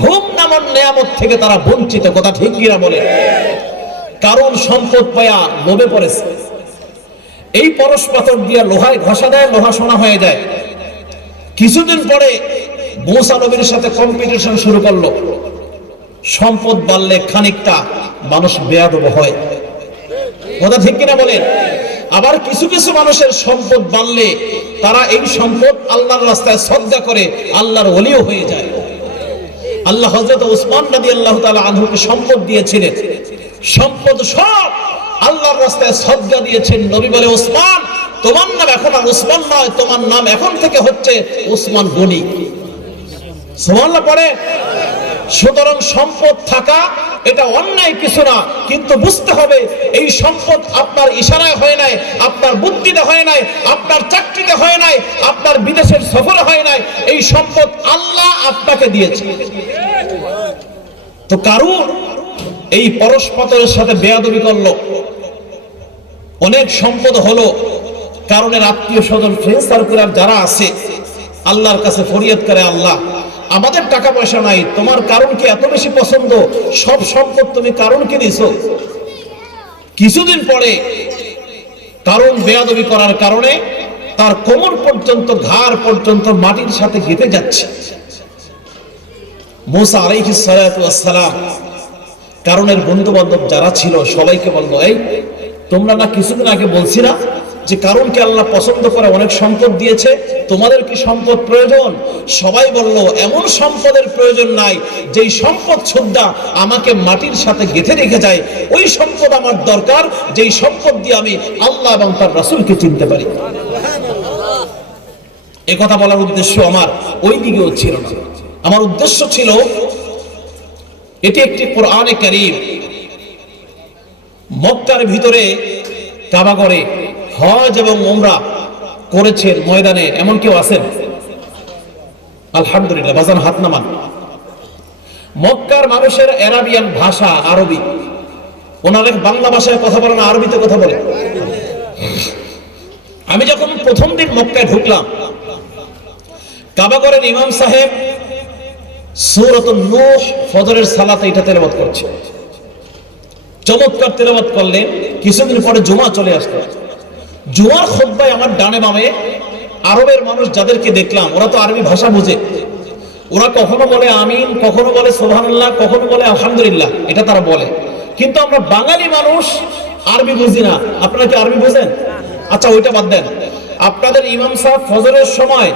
ঘুম নামক নিয়ামত থেকে তারা বঞ্চিত। কথা ঠিক কিনা বলে? কারণ সম্পদ পায়া লোভে পড়েছে। এই পরশ পাথর দিয়া লোহায় ঘষা দেয়, লোহা সোনা হয়ে যায়। কিছুদিন পরে মুসা নবীর সাথে কম্পিটিশন শুরু করলো। সম্পদ বাড়লে খানিকটা মানুষ বেয়াদব হয়। কথা ঠিক কিনা বলেন? আবার কিছু কিছু মানুষের সম্পদ বাড়লে তারা এই সম্পদ আল্লাহর রাস্তায় সদকা করে আল্লাহর ওলিও হয়ে যায়। আল্লাহ হযরত ওসমান রাদিয়াল্লাহু তাআলা আনহুকে সম্পদ দিয়েছিলেন, সম্পদ সব আল্লাহর রাস্তায় সদকা দিয়েছেন। নবী বলে, ওসমান তোমার নাম এখন আর ওসমান নয়, তোমার নাম এখন থেকে হচ্ছে ওসমান গনি। সুবহানাল্লাহ পড়ে। সুতরাং সম্পদ থাকা এটা অন্যায় কিছু না, কিন্তু বুঝতে হবে এই সম্পদ আপনার ইশারায় হয় নাই, আপনার বুদ্ধিতে হয় নাই, আপনার চাকরিতে হয় নাই, আপনার বিদেশের সফরে হয় নাই, এই সম্পদ আল্লাহ আপনাকে দিয়েছে। তো কারুন এই পরশ পাথরের সাথে বেয়াদবি করলো, অনেক সম্পদ হলো। কারণের আত্মীয় স্বজন, ফ্রেন্ড সার্কুলার যারা আছে, আল্লাহর কাছে ফরিয়াদ করে, আল্লাহ আমাদের টাকা পয়সা নাই, তোমার কারণকে এত বেশি পছন্দ, সব সম্পদ তুমি কারণকে দিছো। কিছুদিন পরে কারণ বেয়াদবি করার কারণে তার কোমর পর্যন্ত, ঘাড় পর্যন্ত মাটির সাথে গেঁথে যাচ্ছে। মুসা আলাইহিস সালাতু ওয়াস সালাম কারণের বন্ধু বান্ধব যারা ছিল সবাইকে বলল, এই তোমরা না কিছুদিন আগে বলছি না যে কারণকে আল্লাহ পছন্দ করে, অনেক সম্পদ দিয়েছে, তোমাদের কি সম্পদ প্রয়োজন? সবাই বলল, এমন সম্পদের প্রয়োজন নাই যেই সম্পদ শ্রদ্ধা আমাকে মাটির সাথে গেঁথে রেখে যায়। ওই সম্পদ আমার দরকার যেই সম্পদ দিয়ে আমি আল্লাহ এবং তার রাসূলকে চিনতে পারি। এ কথা বলার উদ্দেশ্য আমার ওই দিকেও ছিল না। আমার উদ্দেশ্য ছিল, এটি একটি কোরআনে কারীম, মক্কার ভিতরে কাবাগরে হজ এবং উমরা করেছেন ময়দানে, এমন কেউ আছেন? আলহামদুলিল্লাহ, বাজান হাত নামান। মক্কার মানুষের আরাবিয়ান ভাষা আরবি, ওনারা বাংলা ভাষায় কথা বলে না, আরবিতে কথা বলে। আমি যখন প্রথম দিন মক্কায় ঢুকলাম, কাবাগরের ইমাম সাহেব সূরাতুন নূহ ফজরের সালাতে এটা তেলাওয়াত করছে। চমৎকার তেলাওয়াত করলেন। কিছুদিন পরে জুমা চলে আসলো। জুমার খুতবায় আমার ডানে বামে আরবের মানুষ যাদেরকে দেখলাম, ওরা তো আরবি ভাষা বুঝে। ওরা কখনো বলে আমিন, কখনো বলে সুবহানাল্লাহ, কখনো বলে আলহামদুলিল্লাহ, এটা তারা বলে। কিন্তু আমরা বাঙালি মানুষ আরবি বুঝি না। আপনারা কি আরবি বুঝেন? আচ্ছা, ওইটা বাদ দেন। আপনাদের ইমাম সাহেব ফজরের সময়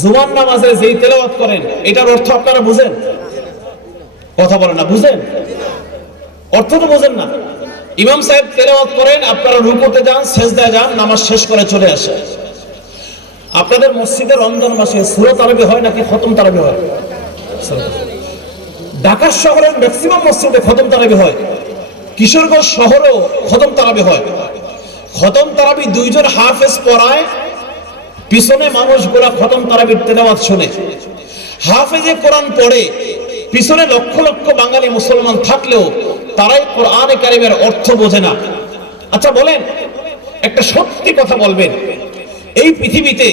জুমার নামাজে যেই তেলাওয়াত করেন, এটার অর্থ আপনারা বুঝেন? কথা বলেন না, বুঝেন? অর্থ তো বুঝেন না। ইমাম সাহেব তেলাওয়াত করেন, আপনারা রুকুতে যান, সিজদায় যান, নামাজ শেষ করে চলে আসেন। আপনাদের মসজিদে রমজান মাসে সূরা তারাবি হয় নাকি খতম তারাবি হয়? ঢাকা শহরের ম্যাক্সিমাম মসজিদে খতম তারাবি হয়। কিশোরগঞ্জ শহরেও খতম তারাবি হয়। খতম তারাবি দুইজন হাফেজ পড়ায়, পিছনে মানুষগুলা খতম তারাবির তেলাওয়াত শুনে। হাফেজে কোরআন পড়ে, পিছনে লক্ষ লক্ষ বাঙালি মুসলমান থাকলেও তারাই কোরআনে কারিমের অর্থ বোঝে না। আচ্ছা বলেন, একটা সত্যি কথা বলবেন, এই পৃথিবীতে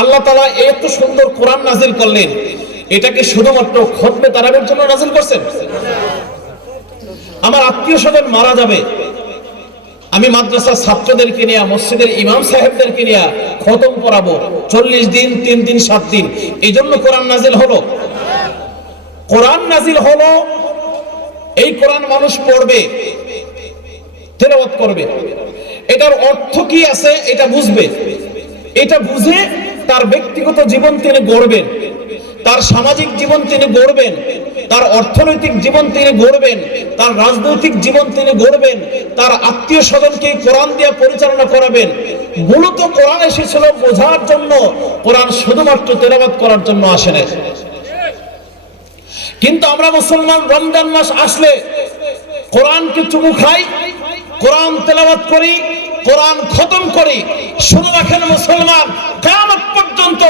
আল্লাহ তাআলা এত সুন্দর কোরআন নাজিল করলেন, এটাকে শুধুমাত্র খতমে তারাবির জন্য নাজিল করছেন? আমার আত্মীয় স্বজন মারা যাবে, আমি মাদ্রাসার ছাত্রদেরকে নিয়ে, মসজিদের ইমাম সাহেবদেরকে নিয়ে খতম পড়াবো 40 দিন, 3 দিন, 7 দিন। এই জন্য কোরআন নাজিল হলো। কোরআন নাজিল হলো, এই কোরআন মানুষ পড়বে, তেলাওয়াত করবে, এটার অর্থ কি আছে এটা বুঝবে। এটা বুঝে তার ব্যক্তিগত জীবন তিনি গড়বেন, তার সামাজিক জীবন তিনি গড়বেন, তার অর্থনৈতিক জীবন তিনি গড়বেন, তার রাজনৈতিক জীবন তিনি গড়বেন, তার আত্মীয় স্বজনকে কোরআন দিয়ে পরিচালনা করাবেন। মূলত কোরআন এসেছিল বোঝার জন্য, কোরআন শুধুমাত্র তেলাওয়াত করার জন্য আসে না। কিন্তু আমরা মুসলমান রমজান মাস আসলে কোরআনকে চুমু খাই, কোরআন তেলাওয়াত করি, কোরআন খতম করি। শুনে রাখেন মুসলমান, কিয়ামত পর্যন্ত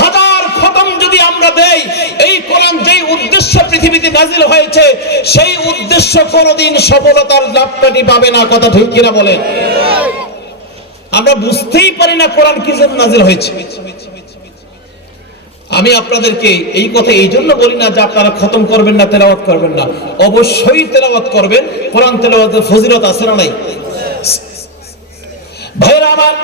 1000 খতম যদি আমরা দেই, এই কোরআন যেই উদ্দেশ্যে পৃথিবীতে নাজিল হয়েছে, সেই উদ্দেশ্য কোনোদিন সফলতার লাভটাটি পাবে না। কথা ঠিক কিনা বলেন? আমরা বুঝতেই পারি না কোরআন কি জন্য নাজিল হয়েছে। আমি আপনাদেরকে এই কথা এই জন্য বলি না যে আপনারা খতম করবেন না, তেলাওয়াত করবেন না। অবশ্যই তেলাওয়াত করবেন। কোরআন তেলাওয়াতের ফজিলত আছে না নাই? ভাইরা আমার,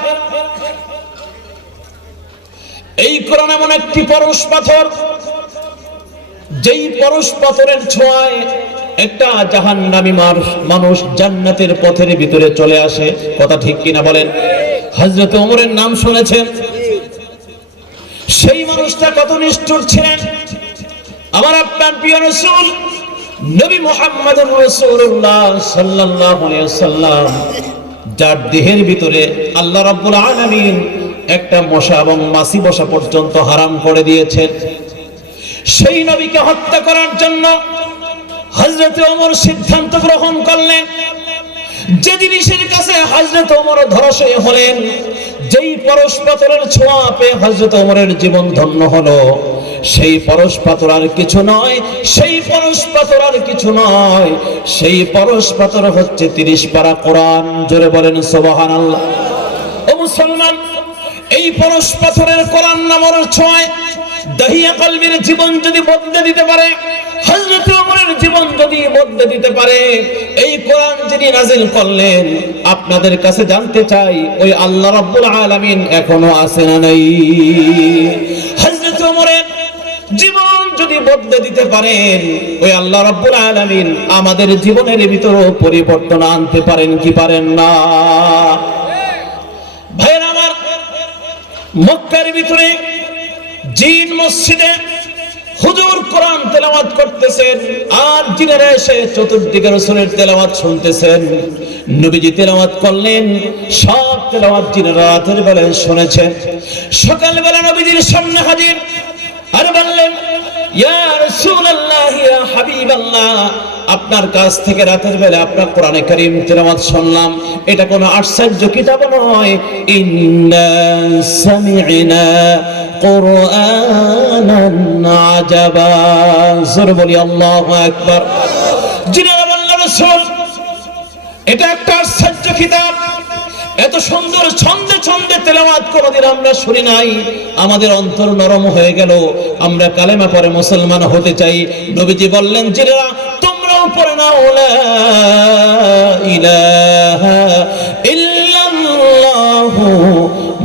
এই কোরআন এমন একটি পরশ পাথর, যেই পরশ পাথরের ছোঁয়ায় একটা জাহান্নামী মানুষ জান্নাতের পথের ভিতরে চলে আসে। কথা ঠিক কিনা বলেন? হযরত ওমরের নাম শুনেছেন? সেই মানুষটা কত নিষ্ঠুর ছিলেন। আমার আপনার প্রিয় রাসূল নবী মুহাম্মদুর রাসূলুল্লাহ সাল্লাল্লাহু আলাইহি ওয়াসাল্লাম, যার দেহের ভিতরে আল্লাহ রাব্বুল আলামিন একটা মশা এবং মাছি বসা পর্যন্ত হারাম করে দিয়েছেন, সেই নবীকে হত্যা করার জন্য হযরত ওমর সিদ্ধান্ত গ্রহণ করলেন। যে জিনিসের কাছে হযরত ওমর ধরাশায়ী হলেন, যেই পরশ পাথরের ছোঁয়া পেয়ে হযরত ওমরের জীবন ধন্য হলো, সেই পরশ পাথর আর কিছু নয়, সেই পরশ পাথর আর কিছু নয়, সেই পরশ পাথর হচ্ছে 30 পারা কোরআন। জোরে বলেন সুবহানাল্লাহ। ও মুসলমান, এই পরশ পাথরের কোরআন নামের ছোঁয়ায় দাহিয়া কলবের জীবন যদি বদলে দিতে পারে, হযরত ওমরের জীবন যদি বদলে দিতে পারে, এই কোরআন যিনি নাজিল করলেন, আপনাদের কাছে জানতে চাই, ওই আল্লাহ রাব্বুল আলামিন এখনো আছে না নাই? হযরত ওমরের জীবন যদি বদলে দিতে পারেন, ওই আল্লাহ রাব্বুল আলামিন আমাদের জীবনের ভিতরে পরিবর্তন আনতে পারেন কি পারেন না? ভাইরা আমার, মক্কার ভিতরে জিন মসজিদে হুজুর কোরআন তেলাওয়াত করতেছেন, আর জিনেরা এসে চতুর্দিকে রাসূলের তেলাওয়াত শুনতেছেন। নবীজি তেলাওয়াত করলেন, সব তেলাওয়াত জিনেরা রাতের বেলায় শুনেছেন। সকালবেলা নবীজির সামনে হাজির আর বললেন, ইয়া রাসূলুল্লাহ, ইয়া হাবিবাল্লাহ, আপনার কাছ থেকে রাতের বেলা আপনার কোরআনে কারীম তেলাওয়াত শুনলাম। এটা কোনো আশ্চর্য কিতাব নয়। ইন্না সামি'না কুরআনান আজাবা। জোরে বলি আল্লাহু আকবার। জিনেরা বললেন, রাসূল, এটা একটা আশ্চর্য কিতাব, এত সুন্দর ছন্দে ছন্দে তেলাওয়াত কোনদিন আমরা শুনি নাই। আমাদের অন্তর নরম হয়ে গেল, আমরা কালেমা পড়ে মুসলমান হতে চাই। নবীজি বললেন, জিনেরা তোমরাও পড়ে নাও লা ইলাহা ইল্লাল্লাহু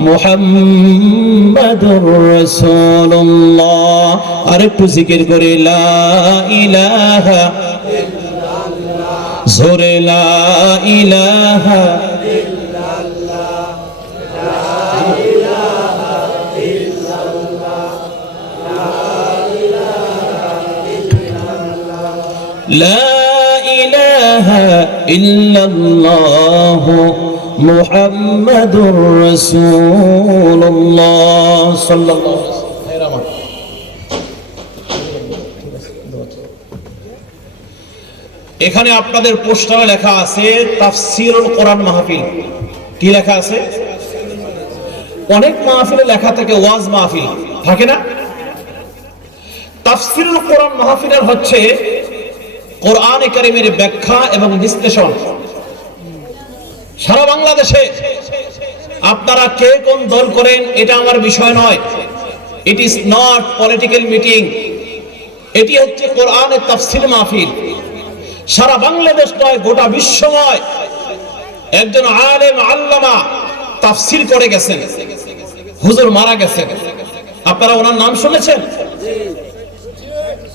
মুহাম্মাদুর রাসূলুল্লাহ। আরেকটু জিকির করে লা ইলাহা ইল্লাল্লাহ, জোরে লা ইলাহা لا إله إلا الله محمد رسول الله صلى الله عليه وسلم। এখানে আপনাদের পোস্টারে লেখা আছে তাফসীরুল কোরআন মাহফিল। কি লেখা আছে? অনেক মাহফিলে লেখা থাকে ওয়াজ মাহফিল, থাকে না? তাফসীরুল কোরআন মাহফিলের হচ্ছে কোরআনে কারীমের ব্যাখ্যা এবং বিশ্লেষণ। সারা বাংলাদেশে আপনারা কে কোন দল করেন এটা আমার বিষয় নয়। It is not political meeting, এটি হচ্ছে কোরআনের তাফসীর মাহফিল। সারা বাংলাদেশ নয়, গোটা বিশ্বময় একজন আলেম আল্লামা তাফসীর করে গেছেন, হুজুর মারা গেছেন। আপনারা ওনার নাম শুনেছেন?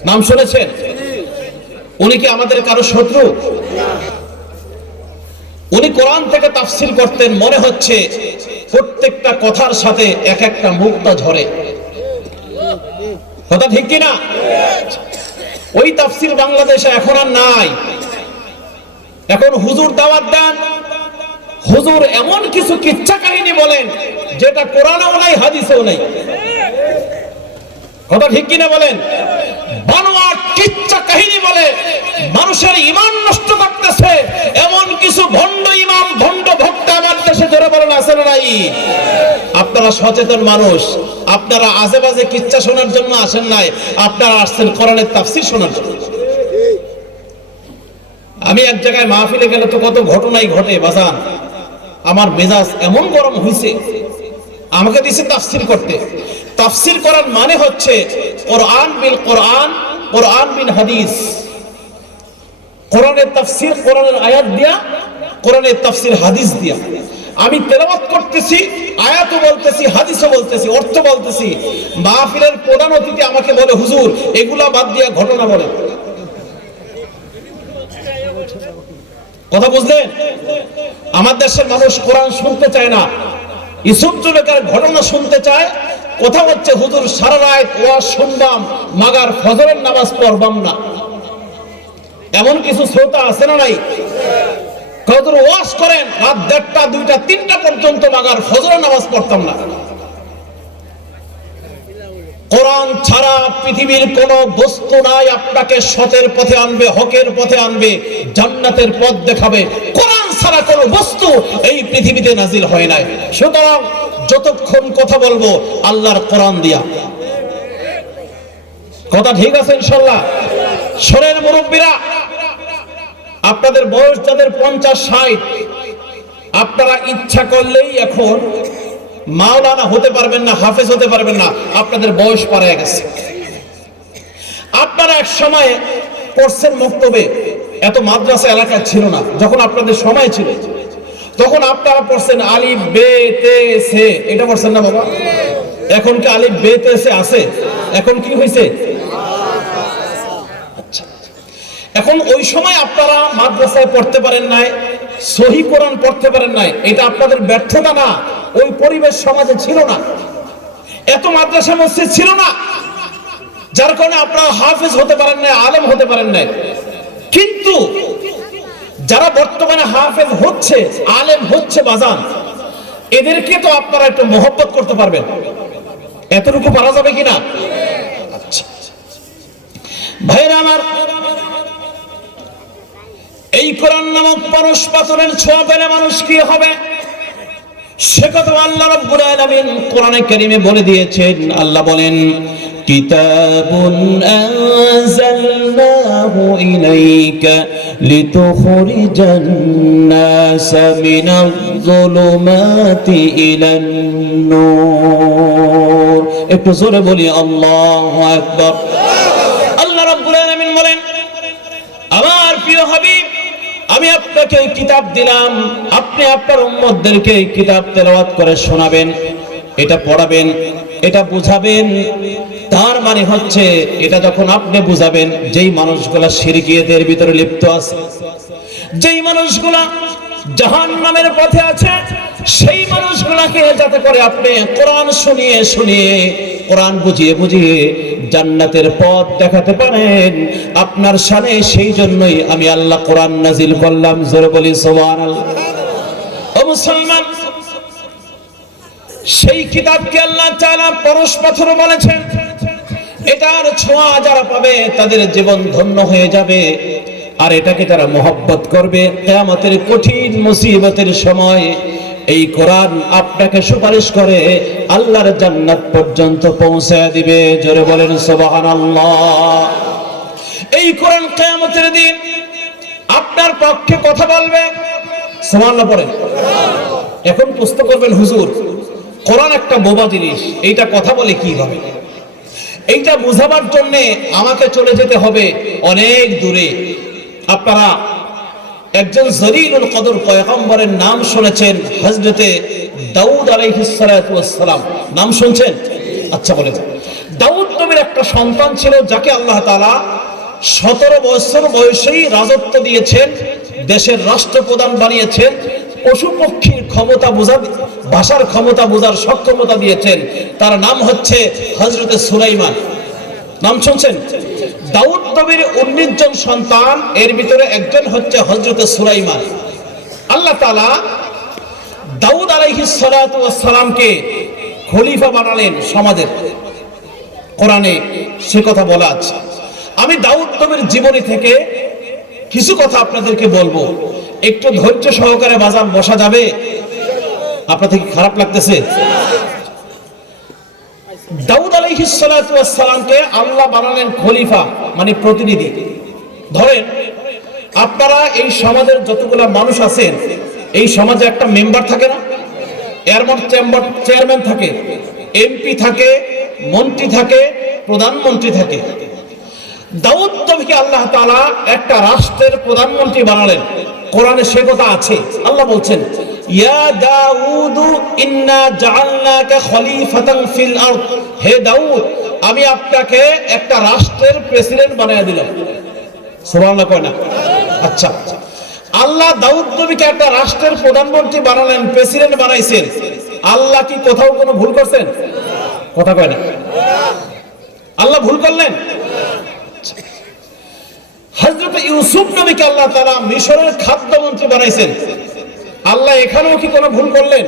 নাম শুনেছেন? উনি কি আমাদের কারো শত্রু? উনি কোরআন থেকে তাফসীর করতেন, মনে হচ্ছে প্রত্যেকটা কথার সাথে এক একটা মুক্তা ঝরে। কথা ঠিক কিনা? ওই তাফসীর বাংলাদেশে এখন আর নাই। এখন হুজুর দাওয়াত দেন, হুজুর এমন কিছু কিচ্ছা কাহিনী বলেন যেটা কোরআনেও নাই, হাদিসেও নাই। কথা ঠিক কিনা বলেন? বানোয়াট কিচ্ছা কাহিনী বলে মানুষের ঈমান নষ্ট করতেছে, এমন কিছু ভণ্ড ইমাম, ভণ্ড ভক্ত আমার দেশে ধরে বলেন আছে না নাই? আপনারা সচেতন মানুষ, আপনারা আজে বাজে কিচ্ছা শোনার জন্য আসেন নাই, আপনারা আসছেন কোরআনের তাফসীর শোনার জন্য। আমি এক জায়গায় মাহফিলে গেলে তো কত ঘটনাই ঘটে বাজান, আমার মেজাজ এমন গরম হয়েছে। আমাকে দিয়েছে তাফসীর করতে। তাফসীর করার মানে হচ্ছে কোরআন বিল কোরআন, কোরআন বিল হাদিস। কোরআনের তাফসীর কোরআনের আয়াত দিয়া, কোরআনের তাফসীর হাদিস দিয়া। আমি তেলাওয়াত করতেছি, আয়াতও বলতেছি, হাদিসও বলতেছি, অর্থ বলতেছি। মাহফিলের প্রধান অতিথি আমাকে বলে, হুজুর এগুলা বাদ দিয়া ঘটনা বলেন। কথা বুঝলেন? আমার দেশের মানুষ কোরআন শুনতে চায় না, ইসুফ জুলেখার ঘটনা শুনতে চায়। কথা হচ্ছে হুজুর সারা রাত ওয়াজ শুনবাম, মাগার ফজরের নামাজ পড়বাম না। এমন কিছু শ্রোতা আছে না নাই? হুজুর ওয়াজ করেন রাত 1:30, 2টা, 3টা পর্যন্ত, মাগার ফজরের নামাজ পড়তাম না। কোরআন ছাড়া পৃথিবীর কোন বস্তু নাই আপনাকে সতের পথে আনবে, হকের পথে আনবে, জান্নাতের পথ দেখাবে। কোরআন ছাড়া কোন বস্তু এই পৃথিবীতে নাজিল হয় নাই। সুতরাং যতক্ষণ কথা বলবো আল্লাহর কোরআন দিয়া। কথা ঠিক আছে ইনশাআল্লাহ? শোনেন মুরব্বীরা, আপনাদের বয়স যাদের 50-60, আপনারা ইচ্ছা করলেই এখন মাওলানা হতে পারবেন না, হাফেজ হতে পারবেন না, আপনাদের বয়স পার হয়ে গেছে। আপনারা এক সময় পড়ছেন মক্তবে, এত মাদ্রাসা এলাকা ছিল না যখন আপনাদের সময় ছিল, তখন আপনারা পড়ছেন আলিফ বে তে সে, এটা পড়ছেন না বাবা? এখন কি আলিফ বে তে সে আছে? এখন কি হয়েছে? আচ্ছা, এখন ওই সময় আপনারা মাদ্রাসায় পড়তে পারেন নাই, সহি কোরআন পড়তে পারেন নাই, এটা আপনাদের ব্যর্থতা না, ওই পরিবেশ সমাজে ছিল না, এত মাদ্রাসা মসজিদ ছিল না, যার কারণে আপনারা হাফেজ হতে পারেন নাই, আলেম হতে পারেন নাই। কিন্তু যারা বর্তমানে হাফেজ হচ্ছে, আলেম হচ্ছে বাজান, এদেরকে তো আপনারা একটু মহব্বত করতে পারবেন, এতটুকু পারা যাবে কিনা? আচ্ছা ভাইরা আমার, এই কোরআন নামক পরশ পাথরের ছোঁয়া পেলে মানুষ কি হবে সে কথা আল্লাহ রাব্বুল আলামিন কোরআনে কারীমে বলে দিয়েছেন। আল্লাহ বলেন, কিতাবুন আনজালনাহু ইলাইকা লিতুখরিজান নাস মিনাজ-যুলুমাতি ইলান-নূর। একটু জোরে বলি আল্লাহু আকবার। আল্লাহ রাব্বুল আলামিন বলেন, আমার প্রিয় হাবিব, আমি আপনাকে কিতাব দিলাম, আপনি আপনার উম্মতদেরকে কিতাব তেলাওয়াত করে শোনাবেন, এটা পড়াবেন, এটা বুঝাবেন। তার মানে হচ্ছে এটা যখন আপনি বুঝাবেন, যেই মানুষগুলা শিরকিয়াতের ভিতরে লিপ্ত আছে, যেই মানুষগুলা জাহান্নামের পথে আছে, সেই মানুষগুলাকে যাতে করে আপনি কোরআন শুনিয়ে শুনিয়ে, কোরআন বুঝিয়ে বুঝিয়ে জান্নাতের পথ দেখাতে পারেন আপনার শানে, সেই জন্যই আমি আল্লাহ কোরআন নাজিল করলাম। জোরে বলি সুবহানাল্লাহ। ও মুসলমান, সেই কিতাবকে আল্লাহ তাআলা পরশ পাথর বলেছেন, এটার ছোঁয়া যারা পাবে তাদের জীবন ধন্য হয়ে যাবে। আর এটাকে যারা মহব্বত করবে, কিয়ামতের কঠিন মুসিবতের সময় এই কোরআন আপনাকে সুপারিশ করে আল্লাহর জান্নাত পর্যন্ত পৌঁছায় দিবে। জোরে বলেন সুবহানাল্লাহ। এই কোরআন কিয়ামতের দিন আপনার পক্ষে কথা বলবে। সুবহানাল্লাহ পড়েন। এখন প্রশ্ন করবেন, হুজুর কোরআন একটা বোবা জিনিস, এইটা কথা বলে কিভাবে? এইটা বোঝাবার জন্য আমাকে চলে যেতে হবে অনেক দূরে। আপনারা একজন জলিলুল কদর পয়গম্বরের নাম শুনেছেন, হযরতে দাউদ আলাইহিস সালাতু ওয়াস সালাম, নাম শুনছেন? আচ্ছা বলেন, দাউদ নবীর একটা সন্তান ছিল যাকে আল্লাহ তাআলা 17 বছর বয়সেই রাজত্ব দিয়েছেন, দেশের রাষ্ট্রপ্রধান বানিয়েছেন, পশু পক্ষীর ক্ষমতা বোঝার, ভাষার ক্ষমতা বোঝার সক্ষমতা দিয়েছেন। তার নাম হচ্ছে হযরতে সুলাইমান। নাম শুনছেন? দাউদ নবীর 19 জন সন্তান, এর ভিতরে একজন হচ্ছে হযরতে সুলাইমান। আল্লাহ তাআলা দাউদ আলাইহিস সালাতু ওয়াস সালামকে খলিফা বানালেন সমাজের। কোরআনে সে কথা বলা আছে। আমি দাউদ নবীর জীবনী থেকে কিছু কথা আপনাদেরকে বলবো, একটু ধৈর্য সহকারে বাজান বসা যাবে? আপনাদের কি খারাপ লাগতেছে? দাউদ আলাইহিস সালাতু ওয়াস সালামকে আল্লাহ বানালেন খলিফা, মানে প্রতিনিধি। ধরেন আপনারা এই সমাজের যতগুলা মানুষ আছেন, এই সমাজে একটা মেম্বার থাকে না, এর মধ্যে চেয়ারম্যান থাকে, এমপি থাকে, মন্ত্রী থাকে, প্রধানমন্ত্রী থাকে। দাউদ নবীকে আল্লাহ তাআলা একটা রাষ্ট্রের প্রধানমন্ত্রী বানালেন। কোরআনে সে কথা আছে। আল্লাহ বলছেন, ইয়া দাউদ ইন্না জাআলনাকা খলিফাতান ফিল আরদ। হে দাউদ, আমি আপনাকে একটা রাষ্ট্রের প্রেসিডেন্ট বানায়া দিলাম। সুবহানাল্লাহ কয় না? আচ্ছা, আল্লাহ দাউদ নবীকে একটা রাষ্ট্রের প্রধানমন্ত্রী বানালেন, প্রেসিডেন্ট বানাইছেন। আল্লাহ কি কোথাও কোনো ভুল করছেন? কথা কয় না। আল্লাহ ভুল করলেন? হযরত ইউসুফ নবীকে আল্লাহ তাআলা মিশরের খাদ্যমন্ত্রী বানাইছেন। আল্লাহ এখানেও কি কোনো ভুল করলেন?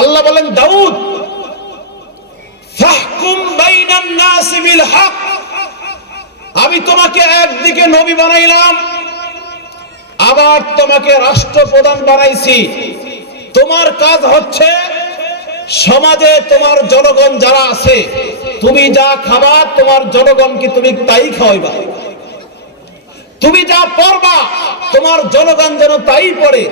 আল্লাহ বলেন, দাউদ ফাহকুম বাইনান নাস বিল হক। আমি তোমাকে একদিকে নবী বানাইলাম, আবার তোমাকে রাষ্ট্রপ্রধান বানাইছি। তোমার কাজ হচ্ছে সমাজে তোমার জনগণ যারা আছে, তুমি যা খাবা তোমার জনগণকে তুমি তাই খাওয়াইবা। তুমি যা পড়বা তোমার জনগণ যেন তাই পড়ে।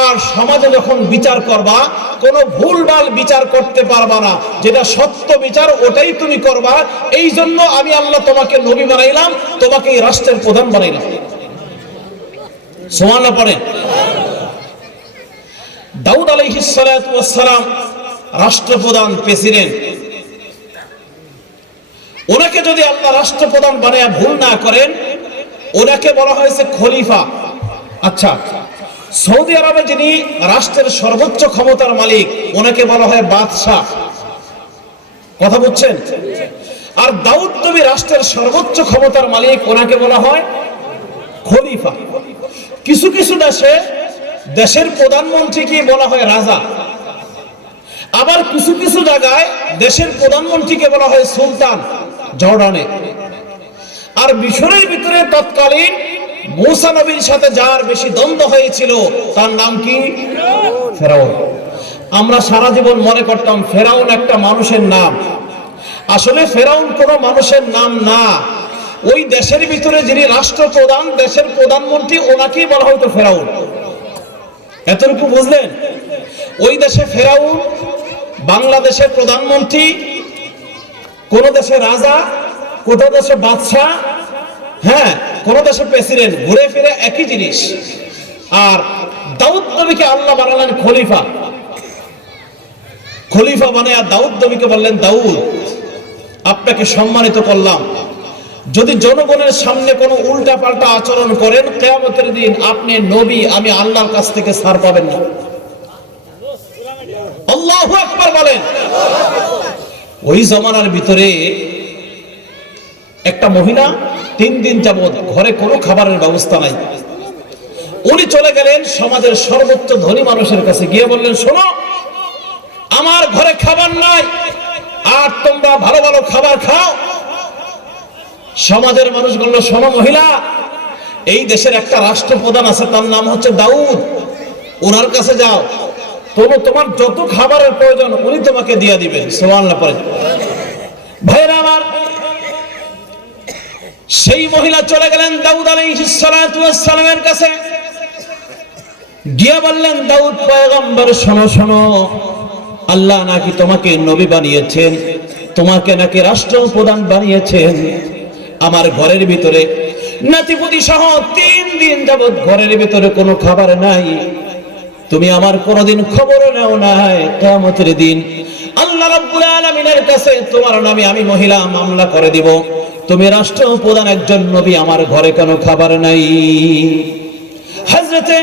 আর সমাজে যখন বিচার করবা, কোনো ভুলভাল বিচার করতে পারবা না, যেটা সত্য বিচার ওটাই তুমি করবা। এই জন্য আমি আল্লাহ তোমাকে নবী বানাইলাম, তোমাকে এই রাষ্ট্রের প্রধান বানাইলাম। সুবহানাল্লাহ পড়েন। দাউদ আলাইহিস সালাতু ওয়াস সালাম রাষ্ট্রপ্রধান, প্রেসিডেন্ট। ওনাকে যদি আল্লাহ রাষ্ট্রপ্রধান বানায়া ভুল না করেন, ওনাকে বলা হয়েছে খলিফা। আচ্ছা, সৌদি আরবে যিনি রাষ্ট্রের সর্বোচ্চ ক্ষমতার মালিক, ওনাকে বলা হয় বাদশাহ। কথা বুঝছেন? আর দাউদ নবী রাষ্ট্রের সর্বোচ্চ ক্ষমতার মালিক, ওনাকে বলা হয় খলিফা। কিছু কিছু দেশে দেশের প্রধানমন্ত্রীকে বলা হয় রাজা। আবার কিছু কিছু জায়গায় দেশের প্রধানমন্ত্রীকে বলা হয় সুলতান, জর্ডানে। আর মিশরের ভিতরে তৎকালীন মূসা নবীর সাথে যার বেশি দ্বন্দ্ব হয়েছিল তার নাম কি? ফেরাউন। আমরা সারা জীবন মনে করতাম ফেরাউন একটা মানুষের নাম। আসলে ফেরাউন কোনো মানুষের নাম না। ওই দেশের ভিতরে যিনি রাষ্ট্রপ্রধান, দেশের প্রধানমন্ত্রী, ওনাকেই বলা হয়তো ফেরাউন। এতটুকু বুঝলেন? ওই দেশে ফেরাউন, বাংলাদেশের প্রধানমন্ত্রী, কোন দেশে রাজা, কোন দেশে বাদশাহ, হ্যাঁ, কোন দেশে প্রেসিডেন্ট, ঘুরে ফিরে একই জিনিস। আর দাউদ নবীকে আল্লাহ বানালেন খলিফা। খলিফা বানায় দাউদ নবীকে বললেন, দাউদ, আপনাকে সম্মানিত করলাম, যদি জনগণের সামনে কোনো উল্টা পাল্টা আচরণ করেন, কিয়ামতের দিন আপনি নবী, আমি আল্লাহর কাছ থেকে ছাড় পাবেন না। আল্লাহু আকবার বলেন। ওই জামানার ভিতরে একটা মহিলা 3 দিন যাবত ঘরে কোনো খাবারের ব্যবস্থা নাই। উনি চলে গেলেন সমাজের সর্বোচ্চ ধনী মানুষের কাছে, গিয়ে বললেন, শোনো, আমার ঘরে খাবার নাই, আর তোমরা ভালো ভালো খাবার খাও। সমাজের মানুষ বলল, শোনো মহিলা, এই দেশের একটা রাষ্ট্রপ্রধান আছে, তার নাম হচ্ছে দাউদ, ওনার কাছে যাও, তোমার যত খাবারের প্রয়োজন উনি তোমাকে দিয়ে দিবেন। সুবহানাল্লাহ পড়েন। ভাইরা আমার, সেই মহিলা চলে গেলেন দাউদ আলাইহিস সালাতু ওয়াস সালামের কাছে, গিয়ে বললেন, দাউদ পয়গম্বর, শোনো শোনো, আল্লাহ নাকি তোমাকে নবী বানিয়েছেন, তোমাকে নাকি রাষ্ট্রপ্রধান বানিয়েছেন। আমার ঘরের ভিতরে নাতিপুতি সহ 3 দিন যাবত ঘরের ভিতরে কোনো খাবার নাই, তুমি আমার কোনোদিন খবর নাও নাই। কিয়ামতের দিন আল্লাহ রাব্বুল আলামিনের কাছে তোমার নামে আমি মহিলা মামলা করে দিব, তুমি রাষ্ট্রপ্রধান একজন নবী, আমার ঘরে কোনো খাবার নাই। হযরতে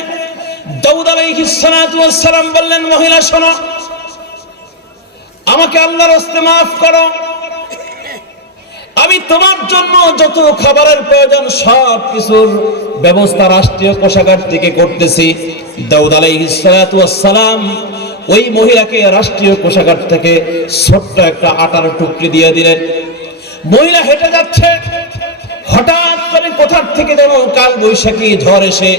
দাউদ আলাইহিস সালাতু ওয়াস সালাম বললেন, মহিলা শোনো, আমাকে আল্লাহর রাস্তায় মাফ করো, আমি তোমার জন্য যত খাবারের প্রয়োজন সব কিছুর ব্যবস্থা রাষ্ট্রীয় কোষাগার থেকে করতেছি। দাউদ আলাইহিস সালাতু ওয়াস সালাম ওই মহিলাকে রাষ্ট্রীয় কোষাগার থেকে ছোট্ট একটা আটার টুকরি দিয়ে দিলেন। মহিলা হেঁটে যাচ্ছে, হঠাৎ করে কোথার থেকে যেন কাল বৈশাখী ঝড় এসে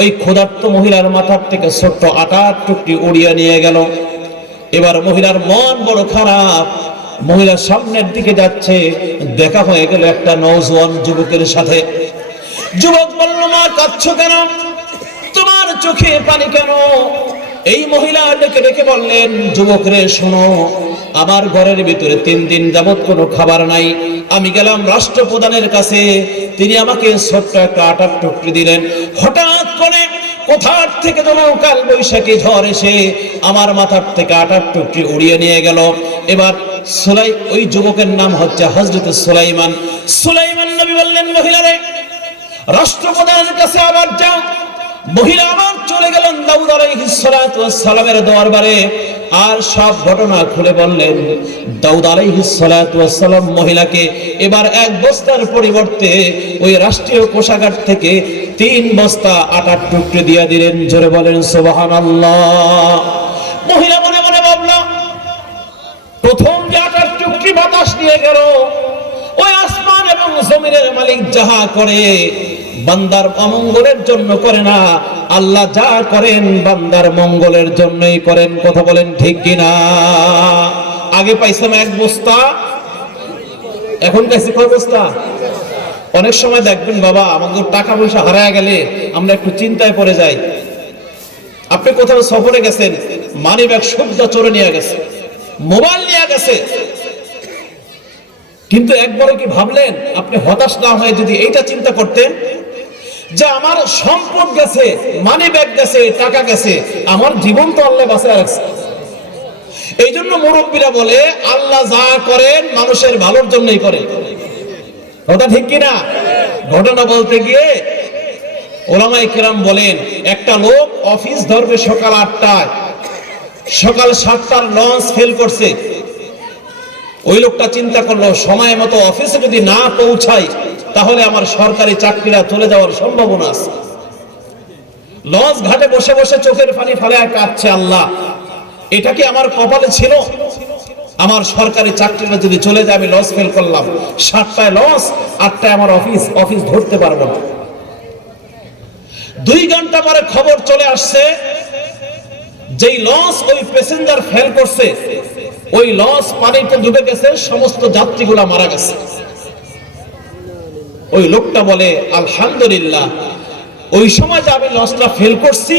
ওই ক্ষুধার্ত মহিলার মাথার থেকে ছোট্ট আটার টুকরি উড়িয়ে নিয়ে গেল। এবার মহিলার মন বড় খারাপ, মহিলা সামনের দিকে যাচ্ছে, দেখা হয়ে গেল একটা নওজোয়ান যুবকের সাথে। যুবক বলল, মা কাঁদছো কেন, তোমার চোখে পানি কেন? এই মহিলা ডেকে ডেকে বললেন, যুবক রে শোনো, আমার ঘরের ভিতরে 3 দিন যাবত কোনো খাবার নাই, আমি গেলাম রাষ্ট্রপ্রধানের কাছে, তিনি আমাকে ছোট্ট একটা আটার টুকরি দিলেন। হঠাৎ করে কোথার থেকে যেন কাল বৈশাখী ঝড় এসে আমার মাথার থেকে আটার টুকরি উড়িয়ে নিয়ে গেল। এবার ওই যুবকের নাম হচ্ছে হযরত সুলাইমান। সুলাইমান নবী বললেন, মহিলারে, রাষ্ট্রপ্রধানের কাছে আবার যাও। মহিলা আবার চলে গেলেন দাউদ আলাইহিস সালাতু ওয়াস সালামের দরবারে, আর সব ঘটনা খুলে বললেন। দাউদ আলাইহিস সালাতু ওয়াস সালাম মহিলাকে এবার 1 বস্তার পরিবর্তে ওই রাষ্ট্রীয় কোষাগার থেকে 3 বস্তা আটার টুকরি দিয়ে দিলেন। জোরে বলেন সুবহানাল্লাহ। মহিলা মনে মনে ভাবল, প্রথম যে আটার টুকরি বাতাস নিয়ে গেল, ওই আসমান এবং জমিনের মালিক যাহা করে বান্দার অমঙ্গলের জন্য করে না, আল্লাহ যা করেন বান্দার মঙ্গলের জন্যই করেন। কথা বলেন ঠিক কিনা? আগে পাইছিলাম 1 বস্তা, এখন পাইছি কয় বস্তা? অনেক সময় দেখবেন বাবা, আমাদের টাকা পয়সা হারায় গেলে আমরা একটু চিন্তায় পড়ে যাই। আপনি কোথাও সফরে গেছেন, মানি ব্যাগ শুদ্ধ চোরে নিয়ে গেছে, মোবাইল নিয়ে গেছে, কিন্তু একবারও কি ভাবলেন আপনি হতাশ না হয়ে যদি এইটা চিন্তা করতেন যে আমার সম্পদ গেছে, মানি ব্যাগ গেছে, টাকা গেছে, আমার জীবন তো আল্লাহ বাঁচিয়ে রাখছে। এই জন্য মুরব্বীরা বলে, আল্লাহ যা করেন মানুষের ভালোর জন্যই করেন। কথা ঠিক কিনা? ঘটনা বলতে গিয়ে ওলামায়ে কেরাম বলেন, একটা লোক অফিস ধরবে সকাল 8টায়, সকাল 7টার লঞ্চ ফেল করছে। ওই লোকটা চিন্তা করলো, সময় মতো অফিসে যদি না পৌঁছাই তাহলে আমার সরকারি চাকরিটা চলে যাওয়ার সম্ভাবনা আছে। লঞ্চ ঘাটে বসে বসে চোখের পানি ফেলে কাঁদছে, আল্লাহ, এটা কি আমার কপালে ছিল? আমার সরকারি চাকরিটা যদি চলে যায়, আমি লঞ্চ ফেল করলাম, 7টায় লঞ্চ, 8টায় আমার অফিস ধরতে পারবো না। 2 ঘন্টা পরে খবর চলে আসছে, যেই লঞ্চ ওই প্যাসেঞ্জার ফেল করছে, ওই লঞ্চ পানিতে ডুবে গেছে, সমস্ত যাত্রীগুলা মারা গেছে। ওই লোকটা বলে আলহামদুলিল্লাহ, ওই সময় যে আমি লসটা ফেল করছি,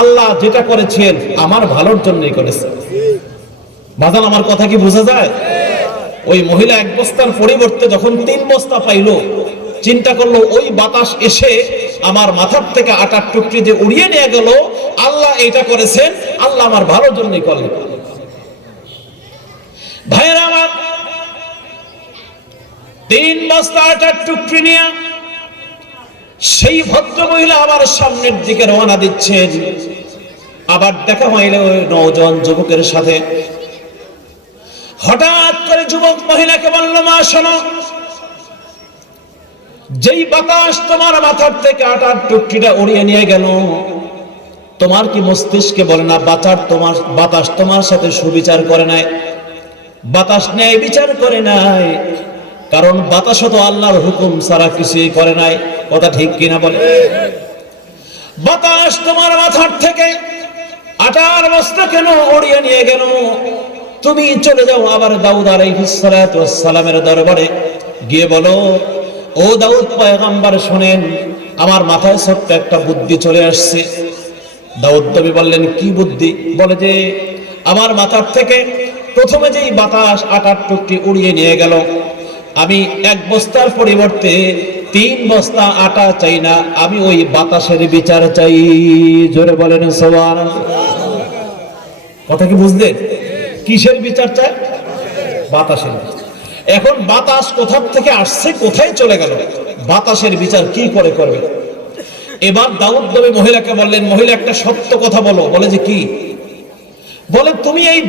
আল্লাহ যেটা করেছেন আমার ভালোর জন্যই করেছে। বাজান, আমার কথা কি বোঝা যায়? ওই মহিলা এক বস্তার পরিবর্তে যখন 3 বস্তা পাইলো, চিন্তা করলো ওই বাতাস এসে আমার মাথার থেকে আটার টুকরি যে উড়িয়ে নিয়ে গেল, আল্লাহ এটা করেছেন, আল্লাহ আমার ভালোর জন্যই করলেন। ভাইয়েরা আমার, 3 বস্তা আটার টুকরি নিয়ে সেই ভদ্র মহিলা আবার সামনের দিকে রওনা দিচ্ছেন। আবার দেখা হইল ওই নওজোয়ান যুবকের সাথে। হঠাৎ করে যুবক মহিলাকে বলল, মা শোনো, যেই বাতাস তোমার মাথার থেকে আটার টুকরিটা উড়িয়ে নিয়ে গেল, তোমার কি মস্তিষ্কে বলে না বাতাস তোমার সাথে সুবিচার করে নাই? বাতাস ন্যায় বিচার করে নাই, কারণ বাতাসও তো আল্লাহর হুকুম ছাড়া কিছুই করে নাই। কথা ঠিক কিনা বলে? বাতাস তোমার মাথার থেকে আটার বস্তা কেন উড়িয়ে নিয়ে গেল? তুমি চলে যাও আবার দাউদ আলাইহিস সালাতু ওয়াস সালামের দরবারে গিয়ে বলো, ও দাউদ পয়গম্বর শুনেন, আমার মাথায় ছোট্ট একটা বুদ্ধি চলে আসছে। দাউদ নবী বললেন, কি বুদ্ধি? বলে যে আমার মাথার থেকে প্রথমে যেই বাতাস আটার টুকরি উড়িয়ে নিয়ে গেল, আমি 1 বস্তার পরিবর্তে 3 বস্তা আটা চাই না, আমি ওই বাতাসের বিচার চাই। জোরে বলেন সুবহানাল্লাহ। কথা কি বুঝলেন? কিসের বিচার চাই? বাতাসের। এখন বাতাস কোথা থেকে আসছে, কোথায় চলে গেল, বাতাসের বিচার কি করে করবে? এবার দাউদ নবী মহিলাকে বললেন, মহিলা একটা সত্য কথা বলো। বলে যে কি? বলে তুমি এই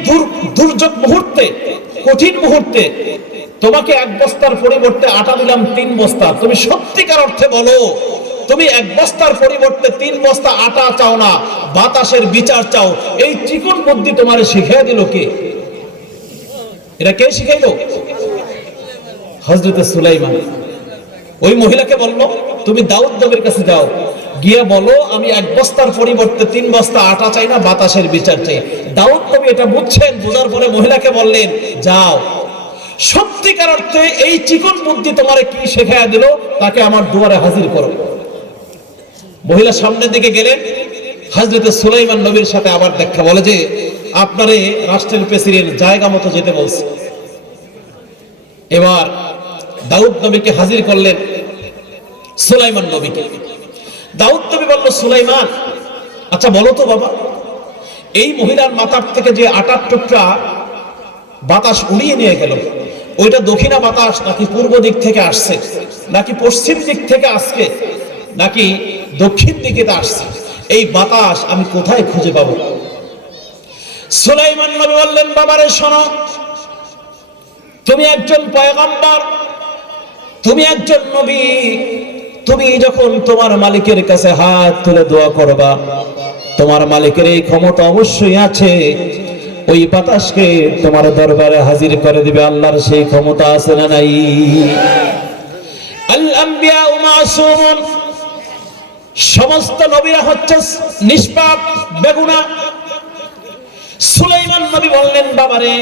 দুর্যোগ মুহূর্তে, কঠিন মুহূর্তে তোমাকে 1 বস্তার পরিবর্তে আটা দিলাম 3 বস্তা, তুমি সত্যিকার অর্থে বলো, তুমি 1 বস্তার পরিবর্তে 3 বস্তা আটা চাও না, বাতাসের বিচার চাও। এই চিকন বুদ্ধি তোমারে শিখিয়ে দিল কে? এটা কে শিখাইলো? হযরত সুলাইমান। ওই মহিলাকে বলল, তুমি দাউদ নবীর কাছে যাও, গিয়ে বলো আমি 1 বস্তার পরিবর্তে 3 বস্তা আটা চাই না, বাতাসের বিচার চাই। দাউদ নবী এটা বুঝছেন, বোঝার পরে মহিলাকে বললেন, যাও, সত্যিকার অর্থে এই চিকন বুদ্ধি তোমারে কি শেখায়া দিল, তাকে আমার দুয়ারে হাজির করো। মহিলা সামনের দিকে গেলেন, হযরত সুলাইমান নবীর সাথে আবার দেখা। বলে যে আপনারে রাষ্ট্রের প্রেসিডেন্ট জায়গা মতো যেতে বলছে। এবার দাউদ নবীকে হাজির করলেন সুলাইমান নবীকে। দাউদ নবী বলল, সুলাইমান, আচ্ছা বলো তো বাবা, এই মহিলার মাথার থেকে যে আটার টুকরা বাতাস উড়িয়ে নিয়ে গেল, ওইটা দক্ষিণা বাতাস নাকি পূর্ব দিক থেকে আসছে, নাকি পশ্চিম দিক থেকে আসছে, নাকি দক্ষিণ দিকে আসছে? এই বাতাস আমি কোথায় খুঁজে পাবো? সুলাইমান নবী বললেন, বাবারে শোনো, তুমি একজন পয়গম্বর, তুমি একজন নবী, তুমি যখন তোমার মালিকের কাছে হাত তুলে দোয়া করবা, তোমার মালিকের এই ক্ষমতা অবশ্যই আছে, ওই বাতাসকে তোমার দরবারে হাজির করে দিবে। আল্লাহর সেই ক্ষমতা আছে না নাই? আল আম্বিয়া মাসুমুন, সমস্ত নবীরা হচ্ছে নিষ্পাপ, বেগুনাহ। সুলাইমান নবী বললেন, বাবারে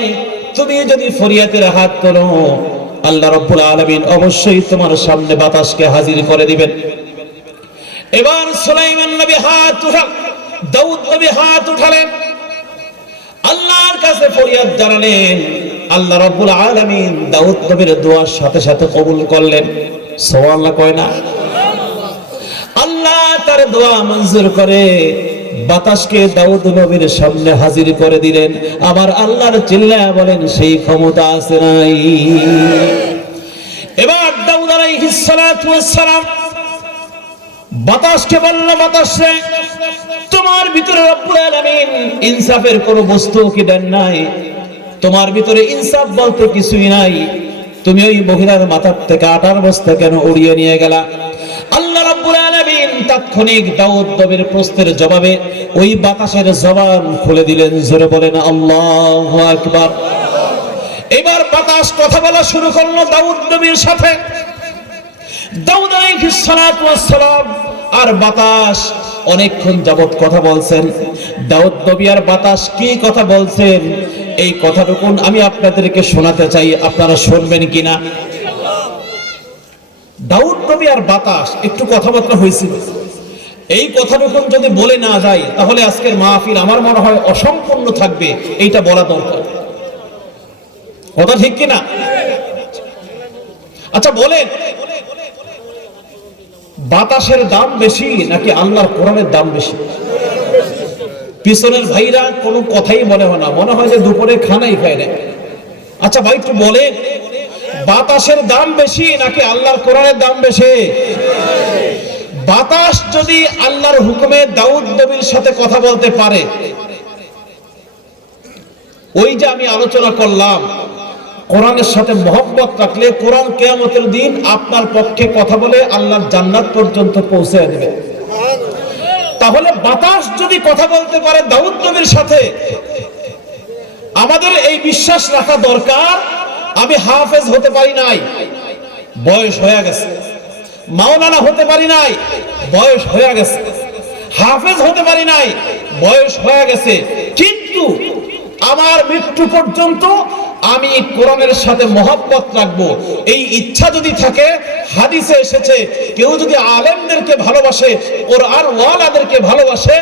তুমি যদি ফরিয়াদের হাত তোলো, আল্লাহ রাব্বুল আলামিন অবশ্যই তোমার সামনে বাতাসকে হাজির করে দিবেন। এবার সুলাইমান নবী হাত উঠালেন, দাউদ নবী হাত উঠালেন, আল্লাহর কাছে ফরিয়াদ জানালেন। আল্লাহ রাব্বুল আলামিন দাউদ নবীর দোয়ার সাথে সাথে কবুল করলেন। সুবহানাল্লাহ কয় না? আল্লাহ তার দোয়া মঞ্জুর করে বাতাসকে দাউদ নবীর সামনে হাজির করে দিলেন। আবার আল্লাহর চিল্লায়া বলেন, সেই ক্ষমতা আছে নাই? এবার দাউদ আলাইহিস সালাতু ওয়াস সালাম বাতাসকে বলল, বাতাসে তোমার ভিতরে রব্বুল আলামিন ইনসাফের কোন বস্তু কি দেন নাই? তোমার ভিতরে ইনসাফ বলতে কিছুই নাই। তুমি ওই মহিলার মাথার থেকে আটার বস্তা কেন উড়িয়ে নিয়ে গেলা? আল্লাহ রাব্বুল আলামিন তাৎক্ষণিক দাউদ নবীর প্রশ্নের জবাবে ওই বাতাসের জবান খুলে দিলেন। জোরে বলেন আল্লাহু আকবার। এবার বাতাস কথা বলা শুরু করলো দাউদ নবীর সাথে। দাউদ আলাইহিস সালাতু ওয়াস সালাম আর বাতাস অনেকক্ষণ যাবত কথা বলছেন। দাউদ নবী আর বাতাস কি কথা বলছেন, এই কথাটুকু আমি আপনাদেরকে শোনাতে চাই, আপনারা শুনবেন কিনা? দাউদ নবী আর বাতাস একটু কথাবার্তা হয়েছিল, এই কথাটুকু যদি বলে না যায় তাহলে আজকের মাহফিল আমার মনে হয় অসম্পূর্ণ থাকবে, এইটা বলা দরকার। কথা ঠিক কিনা? আচ্ছা বলেন, বাতাসের দাম বেশি নাকি আল্লাহর কোরআনের দাম বেশি? পিছনের ভাইরা কোনো কথাই মনে হয় না, মনে হয় যে দুপুরে খানাই খায় না। আচ্ছা ভাই একটু বলেন, বাতাসের দাম বেশি নাকি আল্লাহর কোরআনের দাম বেশি? বাতাস যদি আল্লাহর হুকুমে দাউদ নবীর সাথে কথা বলতে পারে, ওই যে আমি আলোচনা করলাম, কোরআনের সাথে মহব্বত রাখলে কোরআন কিয়ামতের দিন আপনার পক্ষে কথা বলে আল্লাহর জান্নাত পর্যন্ত পৌঁছে দেবে। তাহলে বাতাস যদি কথা বলতে পারে দাউদ নবীর সাথে, আমাদের এই বিশ্বাস রাখা দরকার, আমি হাফেজ হতে পারি নাই, বয়স হয়ে গেছে, মাওলানা হতে পারি নাই, বয়স হয়ে গেছে, হাফেজ হতে পারি নাই, বয়স হয়ে গেছে, কিন্তু আমার মৃত্যু পর্যন্ত আমি কোরআনের সাথে মহব্বত রাখবো, এই ইচ্ছা যদি থাকে, হাদিসে এসেছে কেউ যদি আলেমদেরকে ভালোবাসে, কোরআন ওয়ালাদেরকে ভালোবাসে,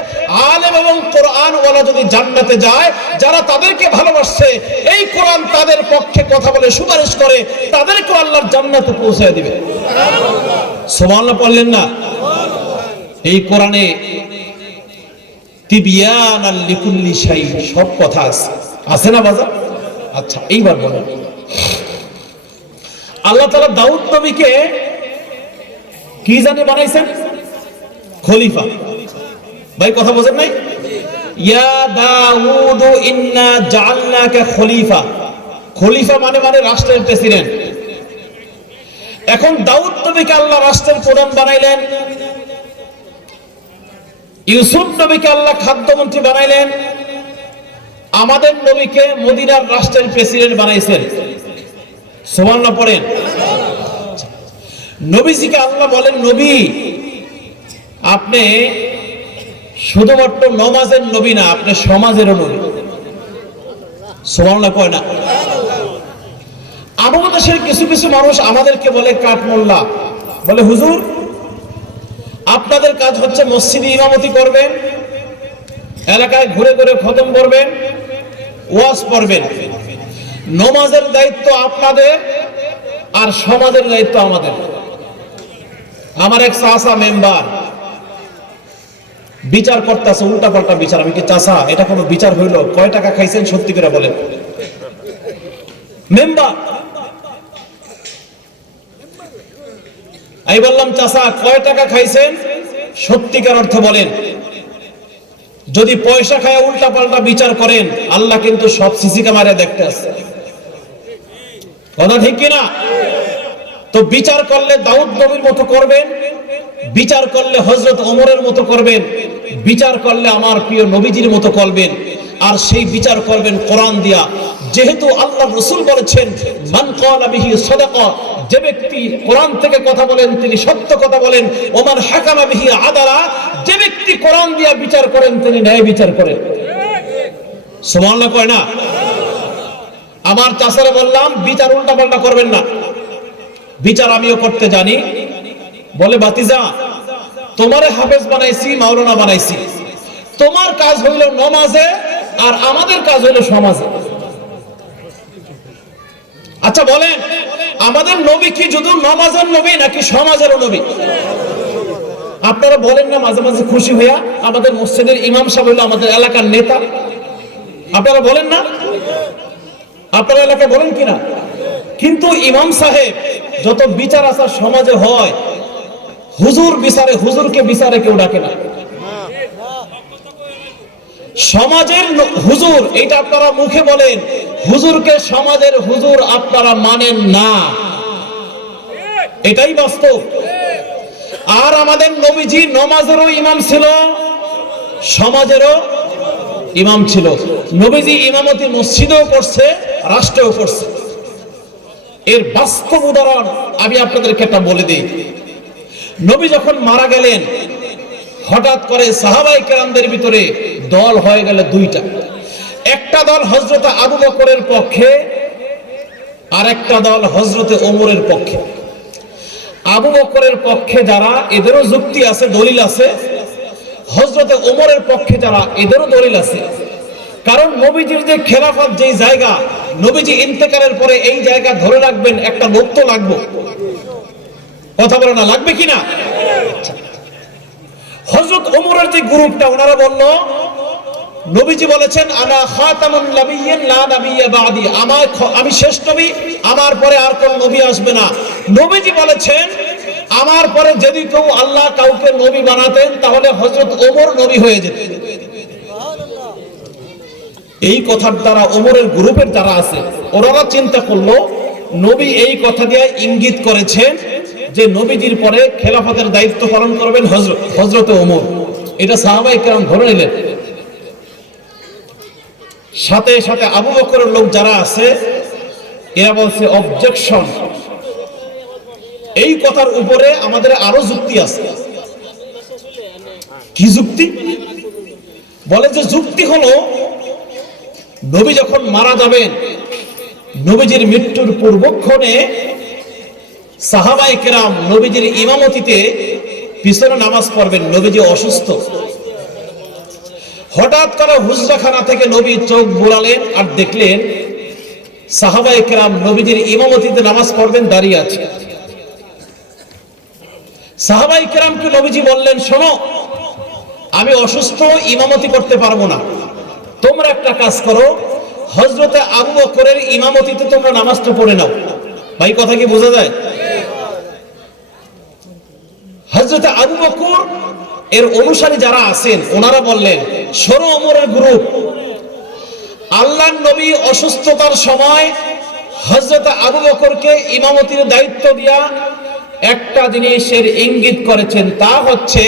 আলেম এবং কোরআন ওয়ালা যদি জান্নাতে যায়, যারা তাদেরকে ভালোবাসছে, এই কোরআন তাদের পক্ষে কথা বলে সুপারিশ করে, তাদেরকে আল্লাহর জান্নাতে পৌঁছে দিবে। সুবহানাল্লাহ পড়লেন না? এই কোরআনে তিবিয়ানাল লিকুল্লি শাই, সব কথা আছে, আছে না বাজার? আচ্ছা এইবার বলেন, আল্লাহ তাআলা দাউদ নবীকে কি জানে বানাইছেন? খলিফা। ভাই কথা বোঝেন নাই? ইয়া দাউদ ইন্না জাআলনাকা খলিফা। খলিফা মানে রাষ্ট্রের প্রেসিডেন্ট। এখন দাউদ নবীকে আল্লাহ রাষ্ট্রের প্রধান বানাইলেন, ইউসুফ নবীকে আল্লাহ খাদ্যমন্ত্রী বানাইলেন, আমাদের নবীকে মদিনার রাষ্ট্রের প্রেসিডেন্ট বানাইছেন। সুবহানাল্লাহ পড়েন। নবীজিকে আল্লাহ বলেন, নবী আপনি শুধুমাত্র নমাজের নবী না, আপনি সমাজেরও নবী। সুবহানাল্লাহ কয় না? আমাদের দেশের কিছু কিছু মানুষ আমাদেরকে বলে কাঠমোল্লা, বলে হুজুর আপনাদের কাজ হচ্ছে মসজিদে ইমামতি করবেন, এলাকায় ঘুরে ঘুরে খতম করবেন, ওয়াজ পড়বেন, নমাজের দায়িত্ব আপনাদের আর সমাজের দায়িত্ব আমাদের। আমার এক চাচা মেম্বার বিচার করতেছে, উল্টা পাল্টা বিচার। আমি কি চাচা এটা কোনো বিচার হইল? কয় টাকা খাইছেন সত্যি করে বলেন। মেম্বার আমি বললাম, চাচা কয় টাকা খাইছেন সত্যিকার অর্থে বলেন। যদি পয়সা খায় উল্টা পাল্টা বিচার করেন, আল্লাহ কিন্তু সব সিসি ক্যামেরা দেখতে আসছে। কথা ঠিক কিনা? তো বিচার করলে দাউদ নবীর মতো করবেন, বিচার করলে হযরত ওমরের মতো করবেন, বিচার করলে আমার প্রিয় নবীজির মতো করবেন, আর সেই বিচার করবেন কোরআন দিয়া। যেহেতু আল্লাহ রাসূল বলেছেন, মান ক্বালা বিহি সাদাকা, যে ব্যক্তি কোরআন থেকে কথা বলেন তিনি সত্য কথা বলেন, ওমান হাকামা বিহি আদালা, যে ব্যক্তি কোরআন দিয়া বিচার করেন তিনি ন্যায় বিচার করেন। সুবহানাল্লাহ কয় না? আমার চাচারে বললাম বিচার উল্টা পাল্টা করবেন না, বিচার আমিও করতে জানি। বলে বাতিজা তোমারে হাফেজ বানাইছি, মাওলানা বানাইছি, তোমার কাজ হইল নমাজে আর আমাদের কাজ হইল সমাজে। আচ্ছা বলেন, আমাদের নবী কি শুধু নমাজের নবী নাকি সমাজের নবী? আপনারা বলেন না মাঝে মাঝে খুশি হইয়া, আমাদের মসজিদের ইমাম সাহেব হইল আমাদের এলাকার নেতা। আপনারা বলেন না? আপনারা এলাকায় বলেন কিনা? কিন্তু ইমাম সাহেব যত বিচার আচার সমাজে হয়, হুজুর বিচারে, হুজুরকে বিচারে কেউ ডাকে না। সমাজের হুজুর এটা আপনারা মুখে বলেন, হুজুরকে সমাজের হুজুর আপনারা মানেন না, এটাই বাস্তব। আর আমাদের নবীজি নমাজেরও ইমাম ছিল, সমাজেরও ইমাম ছিল। নবীজি ইমামতি মসজিদেও করছে, রাষ্ট্রেও করছে। এর বাস্তব উদাহরণ আমি আপনাদেরকে একটা বলে দিই। নবী যখন মারা গেলেন, হঠাৎ করে সাহাবায়ে কেরামদের ভিতরে দল হয়ে গেল দুইটা। একটা দল হযরত আবু বকরের পক্ষে, আর একটা দল হযরত ওমরের পক্ষে। আবু বকরের পক্ষে যারা, এদেরও যুক্তি আছে, দলিল আছে। হযরতে ওমরের পক্ষে যারা, এদেরও দলিল আছে। কারণ নবীজির যে খেলাফত, যে জায়গা, নবীজি ইন্তেকালের পরে এই জায়গা ধরে রাখবেন একটা লোক তো লাগবে। কথা বলে না, লাগবে কিনা? হযরত ওমরের যে গ্রুপটা, ওনারা বলল, নবীজি বলেছেন আনা খাতামুন নাবিয়্যিন লা নাবিয়্যা বাদি, আমি শেষ নবী, আমার পরে আর কোন নবী আসবে না। নবীজি বলেছেন আমার পরে যদি কেউ আল্লাহ কাউকে নবী বানাতেন তাহলে হযরত ওমর নবী হয়ে যেতেন। এই কথার দ্বারা ওমরের গ্রুপের যারা আছে ওরা চিন্তা করলো, নবী এই কথা দিয়ে ইঙ্গিত করেছেন যে নবীজির পরে খেলাফতের দায়িত্ব পালন করবেন হযরতে ওমর। এটা সাহাবায়ে কেরাম ধরে নিলেন। সাথে সাথে আবু বকরের লোক যারা আছে এরা বলছে অবজেকশন। এই কথার উপরে আমাদের আরো যুক্তি আছে। কি যুক্তি? বলে যে যুক্তি হলো, নবী যখন মারা যাবেন, নবীজির মৃত্যুর পূর্বক্ষণে সাহাবায়ে কেরাম নবীজির ইমামতিতে পিছনে নামাজ পড়বেন। নবীজি অসুস্থ, হঠাৎ করে হুজরাখানা থেকে নবী চোখ বুলালেন আর দেখলেন সাহাবায়ে কেরাম নবীজির ইমামতিতে নামাজ পড়বেন, দাঁড়িয়ে আছে। সাহাবায়ে কেরামকে নবীজি বললেন, শোনো, আমি অসুস্থ, ইমামতি করতে পারবো না, তোমরা একটা কাজ করো, হযরতে আবু বকরের ইমামতিতে তোমরা নামাজটা পড়ে নাও। ভাই কথা কি বোঝা যায়? হযরতে আবু বকর এর অনুসারী যারা আছেন ওনারা বললেন, শোনো ওমরের গ্রুপ, আল্লাহর নবী অসুস্থতার সময় হযরতে আবু বকরকে ইমামতির দায়িত্ব দিয়া একটা জিনিসের ইঙ্গিত করেছেন, তা হচ্ছে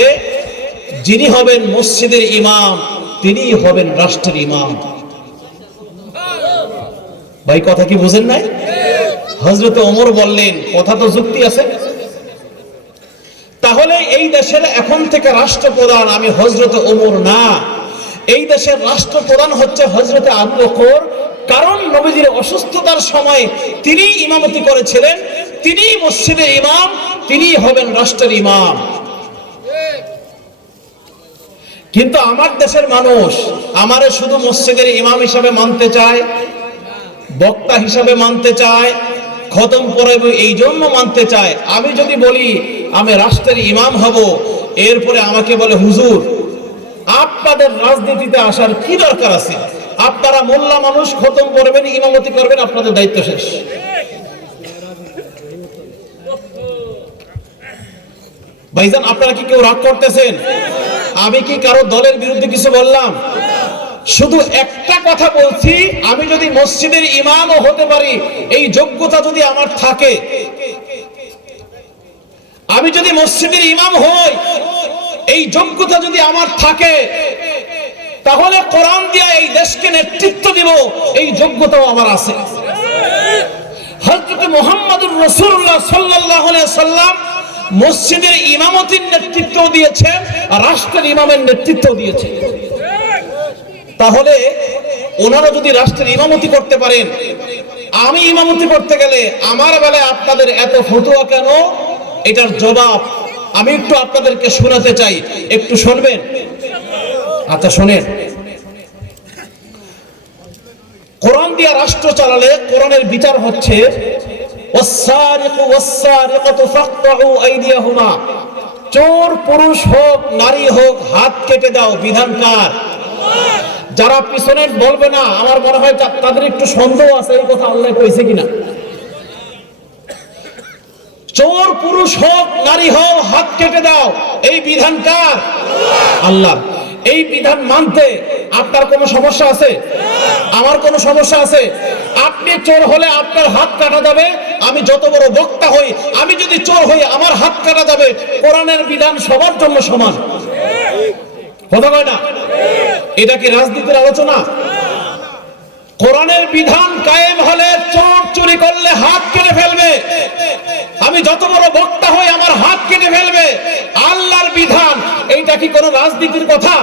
যিনি হবেন মসজিদের ইমাম তিনি হবেন রাষ্ট্রের ইমাম। ভাই কথা কি বুঝেন নাই? হযরতে ওমর বললেন, কথা তো যুক্তি আছে, তাহলে এই দেশের এখন থেকে রাষ্ট্রপ্রধান আমি হযরতে ওমর না, এই দেশের রাষ্ট্রপ্রধান হচ্ছে হযরতে আবু বকর। কারণ নবীজির অসুস্থতার সময় তিনি ইমামতি করেছিলেন, তিনি মসজিদের ইমাম, তিনি হবেন রাষ্ট্রের ইমাম। কিন্তু আমার দেশের মানুষ আমারে শুধু মসজিদের ইমাম হিসাবে মানতে চায়, বক্তা হিসাবে মানতে চায়, খতম পড়াবো এই জন্য মানতে চায়। আমি যদি বলি আমি রাষ্ট্রের ইমাম হব, এরপরে আমাকে বলে হুজুর আপনাদের রাজনীতিতে আসার কি দরকার আছে? আপনারা মোল্লা মানুষ, খতম করবেন, ইমামতি করবেন, আপনাদের দায়িত্ব শেষ। ভাইজান আপনারা কি কেউ রাগ করতেছেন? আমি কি কারো দলের বিরুদ্ধে কিছু বললাম? শুধু একটা কথা বলছি, আমি যদি মসজিদের ইমামও হতে পারি, এই যোগ্যতা যদি আমার থাকে, আমি যদি মসজিদের ইমাম হই, এই যোগ্যতা যদি আমার থাকে, তাহলে কোরআন দিয়ে এই দেশকে নেতৃত্ব দিব, এই যোগ্যতাও আমার আছে। হযরত মুহাম্মদুর রাসূলুল্লাহ সাল্লাল্লাহু আলাইহি সাল্লাম মসজিদের ইমামতির নেতৃত্ব দিয়েছেন, রাষ্ট্রের ইমামের নেতৃত্ব দিয়েছেন। তাহলে ওনারা যদি রাষ্ট্রের ইমামতি করতে পারেন, আমি ইমামতি করতে গেলে আমার বেলায় আপনাদের এত ফতোয়া কেন? এটার জবাব আমি একটু আপনাদেরকে শোনাতে চাই, একটু শুনবেন? আচ্ছা শোনেন। কোরআন দিয়ে রাষ্ট্র চালালে কোরআনের বিচার হচ্ছে ওয়াস-সারিকু ওয়াস-সারিকাতু ফাকতাউ আইদিয়াহুমা, চোর পুরুষ হোক নারী হোক হাত কেটে দাও, বিধান কার? যারা পিছনে বলবে না, আমার মনে হয় তাদের একটু সন্দেহ আছে এই কথা আল্লাহ কইছে কিনা। চোর পুরুষ হোক নারী হোক হাত কেটে দাও, এই বিধান কার? আল্লাহ। এই বিধান মানতে আপনার কোনো সমস্যা আছে? আমার কোনো সমস্যা আছে? আপনি চোর হলে আপনার হাত কাটা যাবে, আমি যত বড় বক্তা হই, আমি যদি চোর হই আমার হাত কাটা যাবে। কোরআনের বিধান সবার জন্য সমান, কথা কয় না? এটা কি রাজনীতির আলোচনা? কোরআনের বিধান কায়েম হলে চোর চুরি করলে হাত কেটে ফেলবে, আমি যত বড় বক্তা হই আমার হাত কেটে ফেলবে। আল্লাহর বিধান, এইটা কি কোনো রাজনীতির কথা?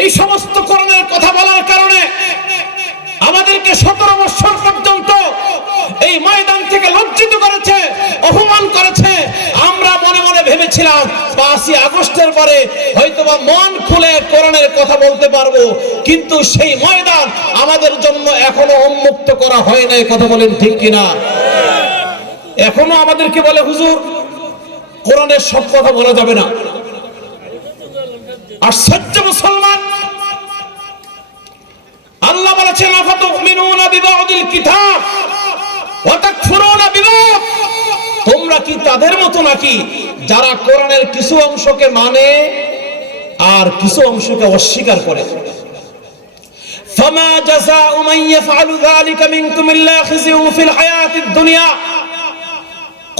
এই সমস্ত কোরআনের কথা বলার কারণে আমাদেরকে 17 বছর পর্যন্ত এই ময়দান থেকে লজ্জিত করেছে, অপমান করেছে। আমরা মনে মনে ভেবেছিলাম 5ই আগস্টের পরে হয়তোবা মন খুলে কোরআনের কথা বলতে পারবো, কিন্তু সেই ময়দান আমাদের জন্য এখনো উন্মুক্ত করা হয় নাই। কথা বলেন ঠিক কিনা? এখনো আমাদেরকে বলে হুজুর কোরআনের সব কথা বলা যাবে না। আশ্চর্য মুসলমান, আল্লাহ বলেছেন আফাতুমিনুনা বিবাদিল কিতাব ওয়া তাকফুরুনা বিবাদ। তোমরা কি তাদের মতো নাকি যারা কোরআনের কিছু অংশকে মানে আর কিছু অংশকে অস্বীকার করে? ফামা জাযাউ মান ইয়াফআলু যালিকা মিনকুম ইল্লা খিজিউন ফিল হায়াতিদ দুনিয়া।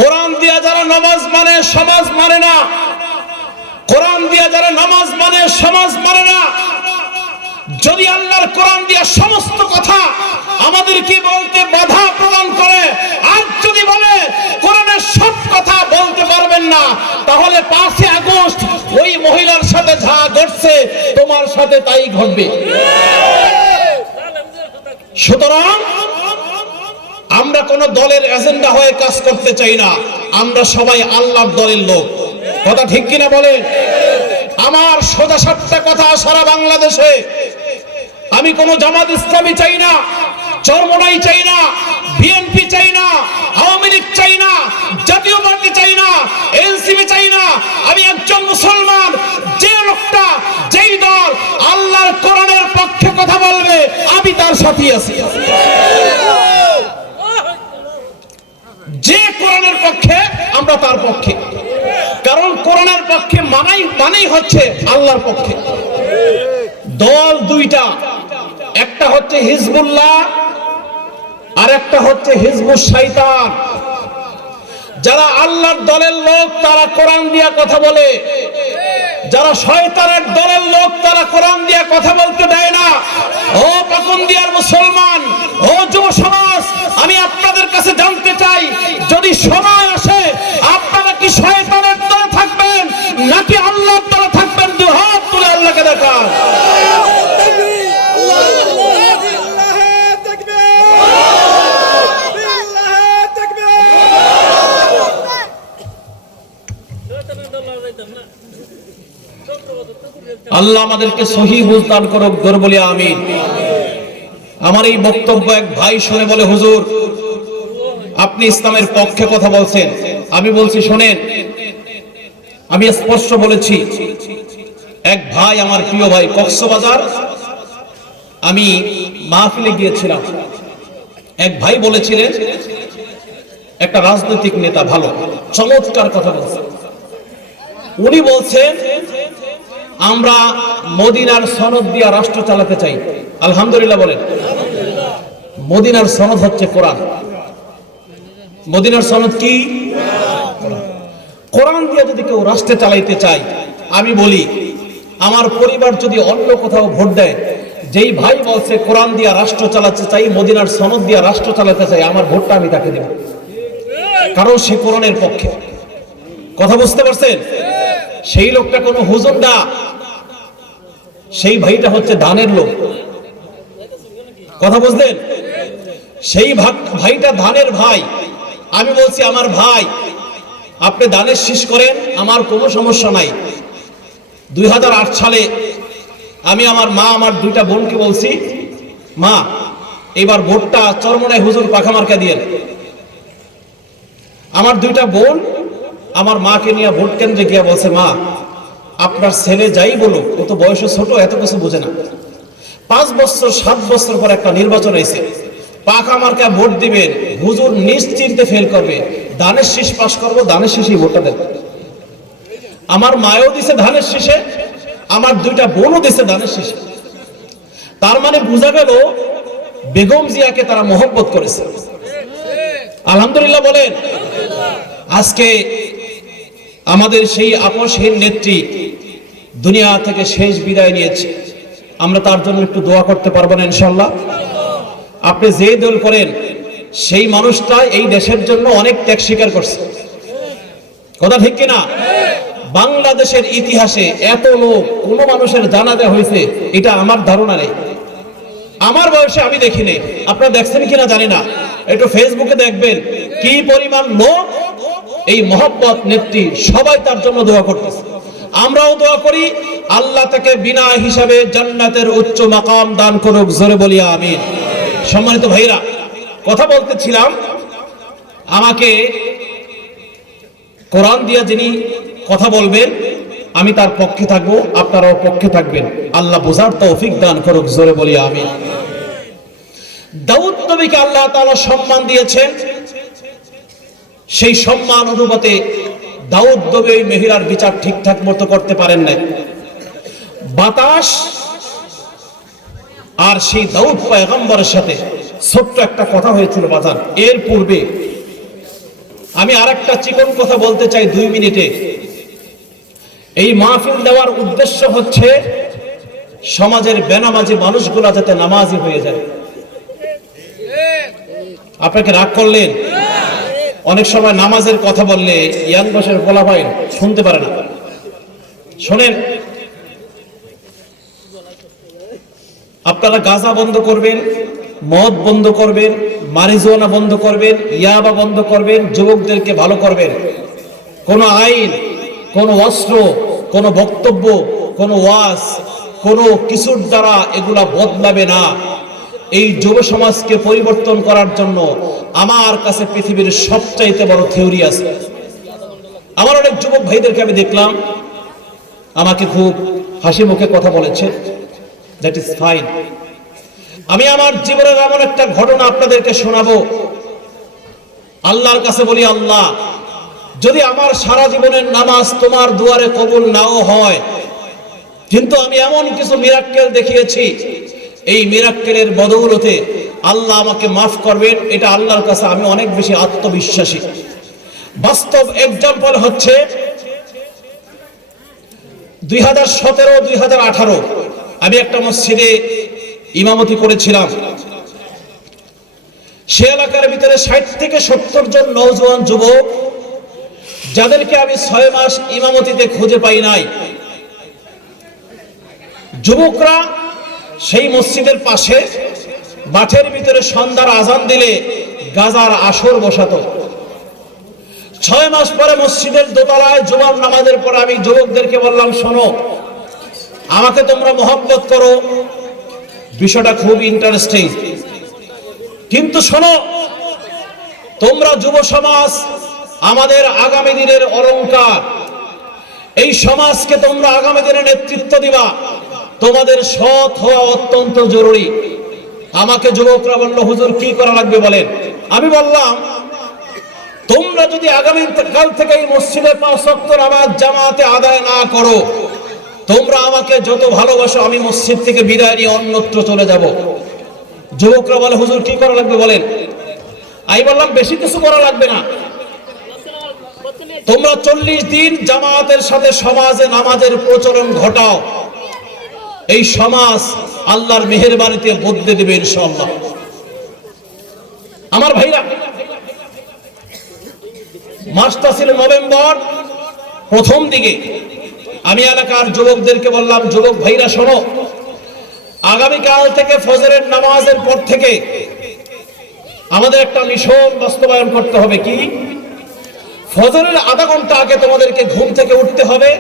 কোরআন দিয়া যারা নামাজ মানে সমাজ মানে না, কোরআন দিয়া যারা নামাজ মানে সমাজ মানে না, যদি আল্লাহর কোরআন দিয়া সমস্ত কথা আমাদেরকে বলতে বাধা প্রদান করে, আর যদি বলে কোরআনের সব কথা বলতে পারবেন না, তাহলে 5ই আগস্ট ওই মহিলার সাথে যা ঘটছে তোমার সাথে তাই ঘটবে। সুতরাং আমরা কোন দলের এজেন্ডা হয়ে কাজ করতে চাই না, আমরা সবাই আল্লাহর দলের লোক। কথা ঠিক কিনা বলেন? আমার সোজা সাপটা কথা, সারা বাংলাদেশে আমি কোন জামাত ইসলামী চাই না, চরমনাই চাই না, বিএনপি চাই না, আওয়ামী লীগ চাই না, জাতীয় পার্টি চাই না, এনসিপি চাই না। আমি একজন মুসলমান, যে লোকটা যেই দল আল্লাহর কোরআনের পক্ষে কথা বলবে আমি তার সাথে আছি। যে কোরআনের পক্ষে আমরা তার পক্ষে, কারণ কোরআনের পক্ষে মানেই হচ্ছে আল্লাহর পক্ষে। দল দুইটা, একটা হচ্ছে হিজবুল্লাহ আর একটা হচ্ছে হিজবুশ শয়তান। যারা আল্লাহর দলের লোক তারা কোরআন দিয়া কথা বলে, যারা শয়তানের দলের লোক তারা কোরআন দিয়া কথা বলতে দেয় না। ও পাকুন্দিয়ার মুসলমান, ও যুব সমাজ, আমি আপনাদের কাছে জানতে চাই, যদি সময় আসে আপনারা কি শয়তানের দলে থাকবেন নাকি আল্লাহর দলে থাকবেন? দুই হাত তুলে আল্লাহকে দেখান। আল্লাহ আমাদেরকে সহি বুঝ দান করুক, জোরে বলি আমিন। আমার এই বক্তব্য এক ভাই শুনে বলে, হুজুর আপনি ইসলামের পক্ষে কথা বলছেন। আমি বলছি শোনেন, আমি স্পষ্ট বলেছি, এক ভাই, আমার প্রিয় ভাই, কক্সবাজার আমি মাহফিলে গিয়েছিলাম, এক ভাই বলেছিলেন, একটা রাজনৈতিক নেতা, ভালো চমৎকার কথা বলছেন। উনি বলছেন আমরা মদিনার সনদ দিয়া রাষ্ট্র চালাতে চাই। আলহামদুলিল্লাহ বলেন। মদিনার সনদ হচ্ছে কোরআন। মদিনার সনদ কি? কোরআন দিয়ে যদি কেউ রাষ্ট্র চালাইতে চায়, আমি বলি আমার পরিবার যদি অন্য কোথাও ভোট দেয়, যেই ভাই বলছে কোরআন দিয়া রাষ্ট্র চালাতে চাই, মদিনার সনদ দিয়া রাষ্ট্র চালাতে চাই, আমার ভোটটা আমি তাকে দেব, কারণ সে কোরআনের পক্ষে। কথা বুঝতে পারছেন? সেই লোকটা কোনো হুজুর না, সেই ভাইটা হচ্ছে ধানের লোক। কথা বুঝলেন? সেই ভাইটা ধানের ভাই। আমি বলছি আমার ভাই, আপনি ধানের শীষ করেন, আমার কোনো সমস্যা নাই। 2008 সালে আমি আমার মা, আমার দুইটা বোনকে বলছি, মা এবার ভোটটা চরমনায় হুজুর পাখামার্কা দিয়েন। আমার দুইটা বোন আমার মাকে নিয়ে ভোট কেন্দ্রে গিয়ে বলছে, মা আপনার ছেলে যাই বলুক, ও তো বয়সে ছোট, এত কিছু বোঝে না। 5 বছর 7 বছর পর একটা নির্বাচন হয়েছে, পাখামার্কা ভোট দিবেন, হুজুর নিশ্চিন্তে ফেল করবে, ধানের শীষ পাস করবো, ধানের শীষই ভোটটা দেব। আমার মায়ও দিছে ধানের শীষে, আমার দুইটা বোনও দিছে ধানের শীষে। তার মানে বোঝা গেল বেগম জিয়াকে তারা মহব্বত করেছে। আলহামদুলিল্লাহ বলেন। আজকে আমাদের সেই আপসহীন নেত্রী দুনিয়া থেকে শেষ বিদায় নিয়েছে, আমরা তার জন্য একটু দোয়া করতে পারবো না ইনশাআল্লাহ? আপনি যে দল করেন সেই মানুষটা এই দেশের জন্য অনেক ত্যাগ স্বীকার করছে। কথা ঠিক কিনা? বাংলাদেশের ইতিহাসে এত লোক কোন মানুষের জানাজা হয়েছে এটা আমার ধারণা নেই, আমার বয়সে আমি দেখিনি। আপনারা দেখছেন কিনা জানি না। একটু ফেসবুকে দেখবেন কি পরিমাণ লোক এই মহব্বত নেত্রী সবাই তার জন্য দোয়া করতেছে। আমরাও দোয়া করি আল্লাহ তাকে বিনা হিসাবে জান্নাতের উচ্চ মাকাম দান করুক, জোরে বলি আমিন। সম্মানিত ভাইরা, কথা বলতেছিলাম, আমাকে কোরআন দিয়ে যিনি কথা বলবেন আমি তার পক্ষে থাকবো, আপনারাও পক্ষে থাকবেন। আল্লাহ বুঝার তৌফিক দান করুক, জোরে বলি আমিন। দাউদ নবীকে আল্লাহ তাআলা সম্মান দিয়েছেন, সেই সম্মান অনুপাতে দাউদ নবী ওই মহিলার বিচার ঠিকঠাক মতো করতে পারেন নাই। বাতাস আর সেই দাউদ পয়গম্বরের সাথে ছোট্ট একটা কথা হয়েছিল বাজার। এর পূর্বে আমি আরেকটা চিকন কথা বলতে চাই 2 মিনিটে। এই মাহফিল দেওয়ার উদ্দেশ্য হচ্ছে সমাজের বেনামাজি মানুষগুলা যাতে নামাজি হয়ে যায়। আপনাকে রাগ করলেন? অনেক সময় নামাজের কথা বললে ইয়াং বয়সের পোলাপাইন শুনতে পারে না। শোনেন, আপনারা গাঁজা বন্ধ করবেন, মদ বন্ধ করবেন, মারিজুয়ানা বন্ধ করবেন, ইয়াবা বন্ধ করবেন, যুবকদেরকে ভালো করবেন। কোনো আইন, কোনো অস্ত্র, কোনো বক্তব্য, কোনো ওয়াজ, কোনো কিছুর দ্বারা এগুলা বদলাবে না। এই যুব সমাজকে পরিবর্তন করার জন্য আমার কাছে পৃথিবীর সবচাইতে বড় থিওরি আছে। আমার অনেক যুবক ভাইদেরকে আমি দেখলাম, আমাকে খুব হাসি মুখে কথা বলেছে, দ্যাট ইজ ফাইন। আমি আমার জীবনের এমন একটা ঘটনা আপনাদেরকে শোনাবো। আল্লাহর কাছে বলি, আল্লাহ, যদি আমার সারা জীবনের নামাজ তোমার দুয়ারে কবুল নাও হয়, কিন্তু আমি এমন কিছু মিরাক্কেল দেখিয়েছি, এই মিরাক্কেলের বদৌলতে আল্লাহ আমাকে মাফ করবেন, এটা আল্লাহর কাছে আমি অনেক বেশি আত্মবিশ্বাসী। বাস্তব এক্সাম্পল হচ্ছে 2017-2018 আমি একটা মসজিদে ইমামতি করেছিলাম। সে এলাকার ভিতরে 60 থেকে 70 জন নওজোয়ান যুবক, যাদেরকে আমি 6 মাস ইমামতিতে খুঁজে পাই নাই। যুবকরা সেই মসজিদের পাশে মাঠের ভিতরে সন্ধ্যার আজান দিলে গাজার আসর বসাতো। 6 মাস পরে মসজিদের দোতলায় জুমার নামাজের পর আমি যুবকদেরকে বললাম, শোনো, আমাকে তোমরা মহব্বত করো, বিষয়টা খুব ইন্টারেস্টিং, কিন্তু শোনো, তোমরা যুব সমাজ আমাদের আগামী দিনের অলংকার। এই সমাজকে তোমরা আগামী দিনে নেতৃত্ব দিবা, তোমাদের সৎ হওয়া অত্যন্ত জরুরি। আমাকে যুবকরা বলল, হুজুর কি করা লাগবে বলেন? আমি বললাম, তোমরা যদি আগামী কাল থেকে এই মসজিদে 5 ওয়াক্ত নামাজ জামাতে আদায় না করো, তোমরা আমাকে যত ভালোবাসো আমি মসজিদ থেকে বিদায় নিয়ে অন্যত্র চলে যাব। যুবকরা বলে, হুজুর কি করা লাগবে বলেন? আমি বললাম, বেশি কিছু করা লাগবে না, তোমরা 40 দিন জামাতের সাথে সমাজে নামাজের প্রচলন ঘটাও, এই সমাজ আল্লাহর মেহেরবানিতে বদলে দেবে ইনশাআল্লাহ। আমার ভাইরা, মাসটা ছিল নভেম্বর, প্রথম দিকে আমি এলাকার যুবকদেরকে বললাম, যুবক ভাইরা শোনো, আগামীকাল থেকে ফজরের নামাজের পর থেকে আমাদের একটা মিশন বাস্তবায়ন করতে হবে। কি? ফজরের আধা ঘন্টা আগে তোমাদেরকে ঘুম থেকে উঠতে হবে।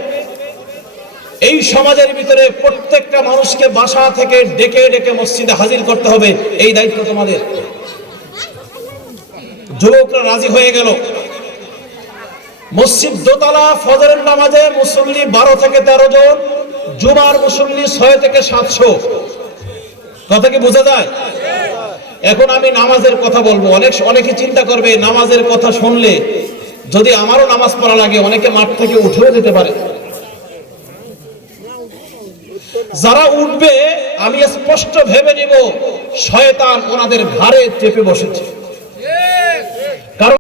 এই সমাজের ভিতরে প্রত্যেকটা মানুষকে বাসা থেকে ডেকে ডেকে মসজিদে হাজির করতে হবে, এই দায়িত্ব তোমাদের। যুবকরা রাজি হয়ে গেল। মসজিদ দোতলা, ফজরের নামাজে মুসল্লি 12 থেকে 13 জন, জুমার মুসল্লি 6 থেকে 700। কথা কি বোঝা যায়? এখন আমি নামাজের কথা বলবো। অনেকে চিন্তা করবে নামাজের কথা শুনলে যদি আমারও নামাজ পড়া লাগে, অনেকে মাঠ থেকে উঠেও যেতে পারে। যারা উঠবে আমি স্পষ্ট ভেবে নিব শয়তান ওনাদের ঘাড়ে চেপে বসেছে।